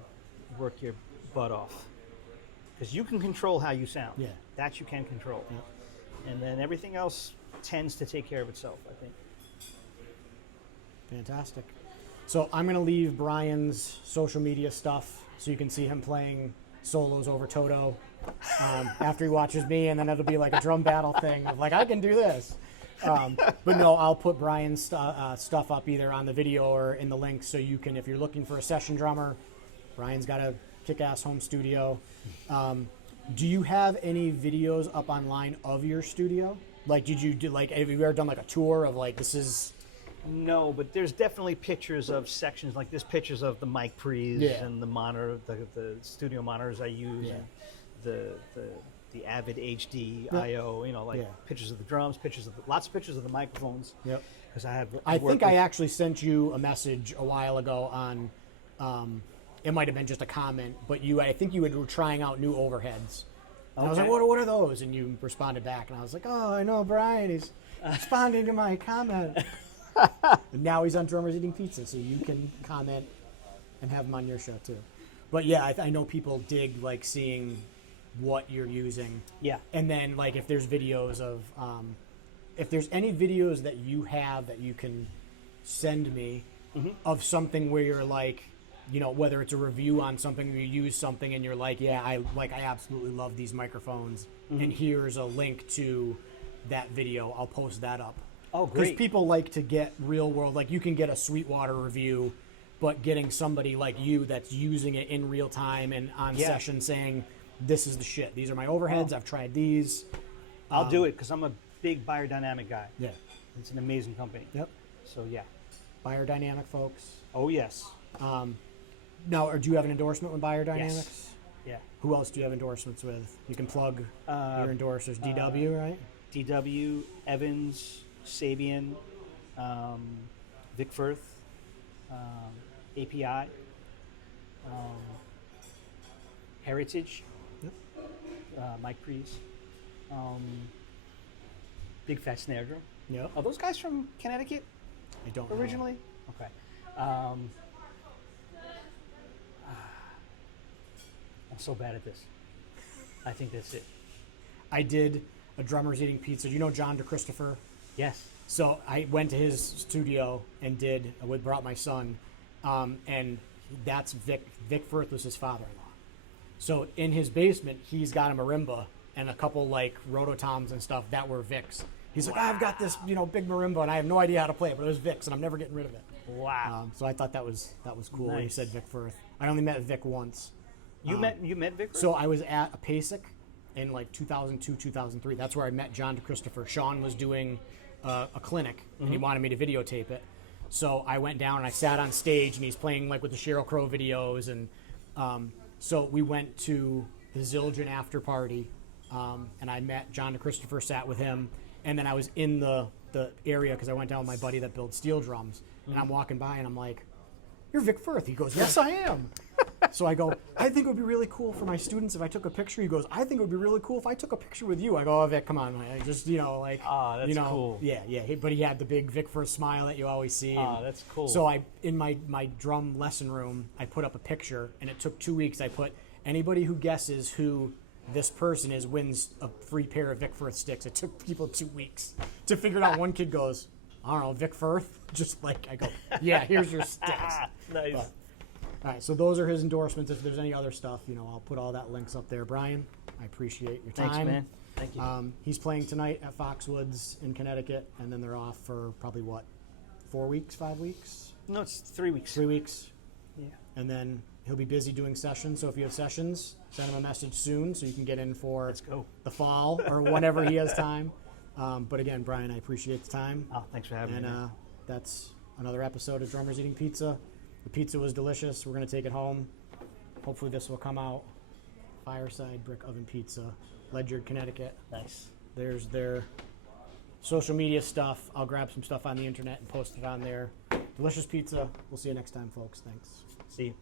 work your butt off. Because you can control how you sound. Yeah. That you can control. Yeah. And then everything else tends to take care of itself, I think. Fantastic. So I'm going to leave Brian's social media stuff so you can see him playing solos over Toto after he watches me, and then it'll be like a drum battle thing of like, I can do this. But no, I'll put Brian's stuff up either on the video or in the links, so you can, if you're looking for a session drummer, Brian's got a kick-ass home studio. Do you have any videos up online of your studio? Like, did you do, like, have you ever done like a tour of like, this is... No, but there's definitely pictures of sections, like there's pictures of the mic pre's and the monitor, the studio monitors I use, and the Avid HD IO, pictures of the drums, lots of pictures of the microphones. Yep. Because I think I actually sent you a message a while ago on It might have been just a comment, but I think you were trying out new overheads. And I was like, Okay. what are those? And you responded back, and I was like, oh, I know Brian. He's responding to my comment. And now he's on Drummers Eating Pizza, so you can comment and have him on your show too. But yeah, I know people dig like seeing what you're using. Yeah. And then like if there's videos of, if there's any videos that you have that you can send me of something where you're like, you know, whether it's a review on something or you use something and you're like, yeah, I absolutely love these microphones, and here's a link to that video. I'll post that up. Oh, Because great. people like to get real world, like you can get a Sweetwater review, but getting somebody like you that's using it in real time and on Yeah. session saying, this is the shit. These are my overheads. I've tried these. I'll do it because I'm a big Biodynamic guy. Yeah. It's an amazing company. Yep. So yeah. Biodynamic folks. Oh yes. Now, or do you have an endorsement with Biodynamics? Yes. Yeah. Who else do you have endorsements with? You can plug your endorsers. DW, right? DW, Evans, Sabian, Vic Firth, API, Heritage, Mike Priest, Big Fat Snare Drum. Yep. Are those guys from Connecticut I don't know. originally? Okay. I'm so bad at this. I think that's it. I did a Drummers Eating Pizza. Do you know John DeChristopher? Yes. So I went to his studio and brought my son, and that's Vic. Vic Firth was his father-in-law. So in his basement, he's got a marimba and a couple like rototoms and stuff that were Vic's. He's like, I've got this, big marimba, and I have no idea how to play it, but it was Vic's, and I'm never getting rid of it. Wow. So I thought that was cool when he Nice. said Vic Firth. I only met Vic once. You met Vic Firth? So I was at a PASIC in like 2002, 2003. That's where I met John DeChristopher. Sean was doing a clinic, and he wanted me to videotape it. So I went down and I sat on stage, and he's playing like with the Sheryl Crow videos, and so we went to the Zildjian after party, and I met John DeChristopher, sat with him, and then I was in the area because I went down with my buddy that builds steel drums, and I'm walking by and I'm like, "You're Vic Firth." He goes, "Yes, I am." So I go, "I think it would be really cool for my students if I took a picture." He goes, "I think it would be really cool if I took a picture with you." I go, "Oh, Vic, come on, man. Just, like, Ah, that's cool. Yeah. But he had the big Vic Firth smile that you always see. Ah, and that's cool. So in my drum lesson room, I put up a picture, and it took 2 weeks. I put, anybody who guesses who this person is wins a free pair of Vic Firth sticks. It took people 2 weeks to figure it out. One kid goes, "I don't know, Vic Firth?" Just like, I go, "Yeah, here's your sticks." Nice. But, all right, so those are his endorsements. If there's any other stuff, I'll put all that links up there. Brian, I appreciate your time. Thanks, man. Thank you. He's playing tonight at Foxwoods in Connecticut, and then they're off for probably 4 weeks, 5 weeks, No, it's 3 weeks. 3 weeks, Yeah. and then he'll be busy doing sessions. So if you have sessions, send him a message soon so you can get in for Let's go. the fall or whenever he has time. But again, Brian, I appreciate the time. Oh, thanks for having And me. man. that's another episode of Drummers Eating Pizza. The pizza was delicious. We're going to take it home. Hopefully this will come out. Fireside Brick Oven Pizza, Ledyard, Connecticut. Nice. There's their social media stuff. I'll grab some stuff on the internet and post it on there. Delicious pizza. We'll see you next time, folks. Thanks. See you.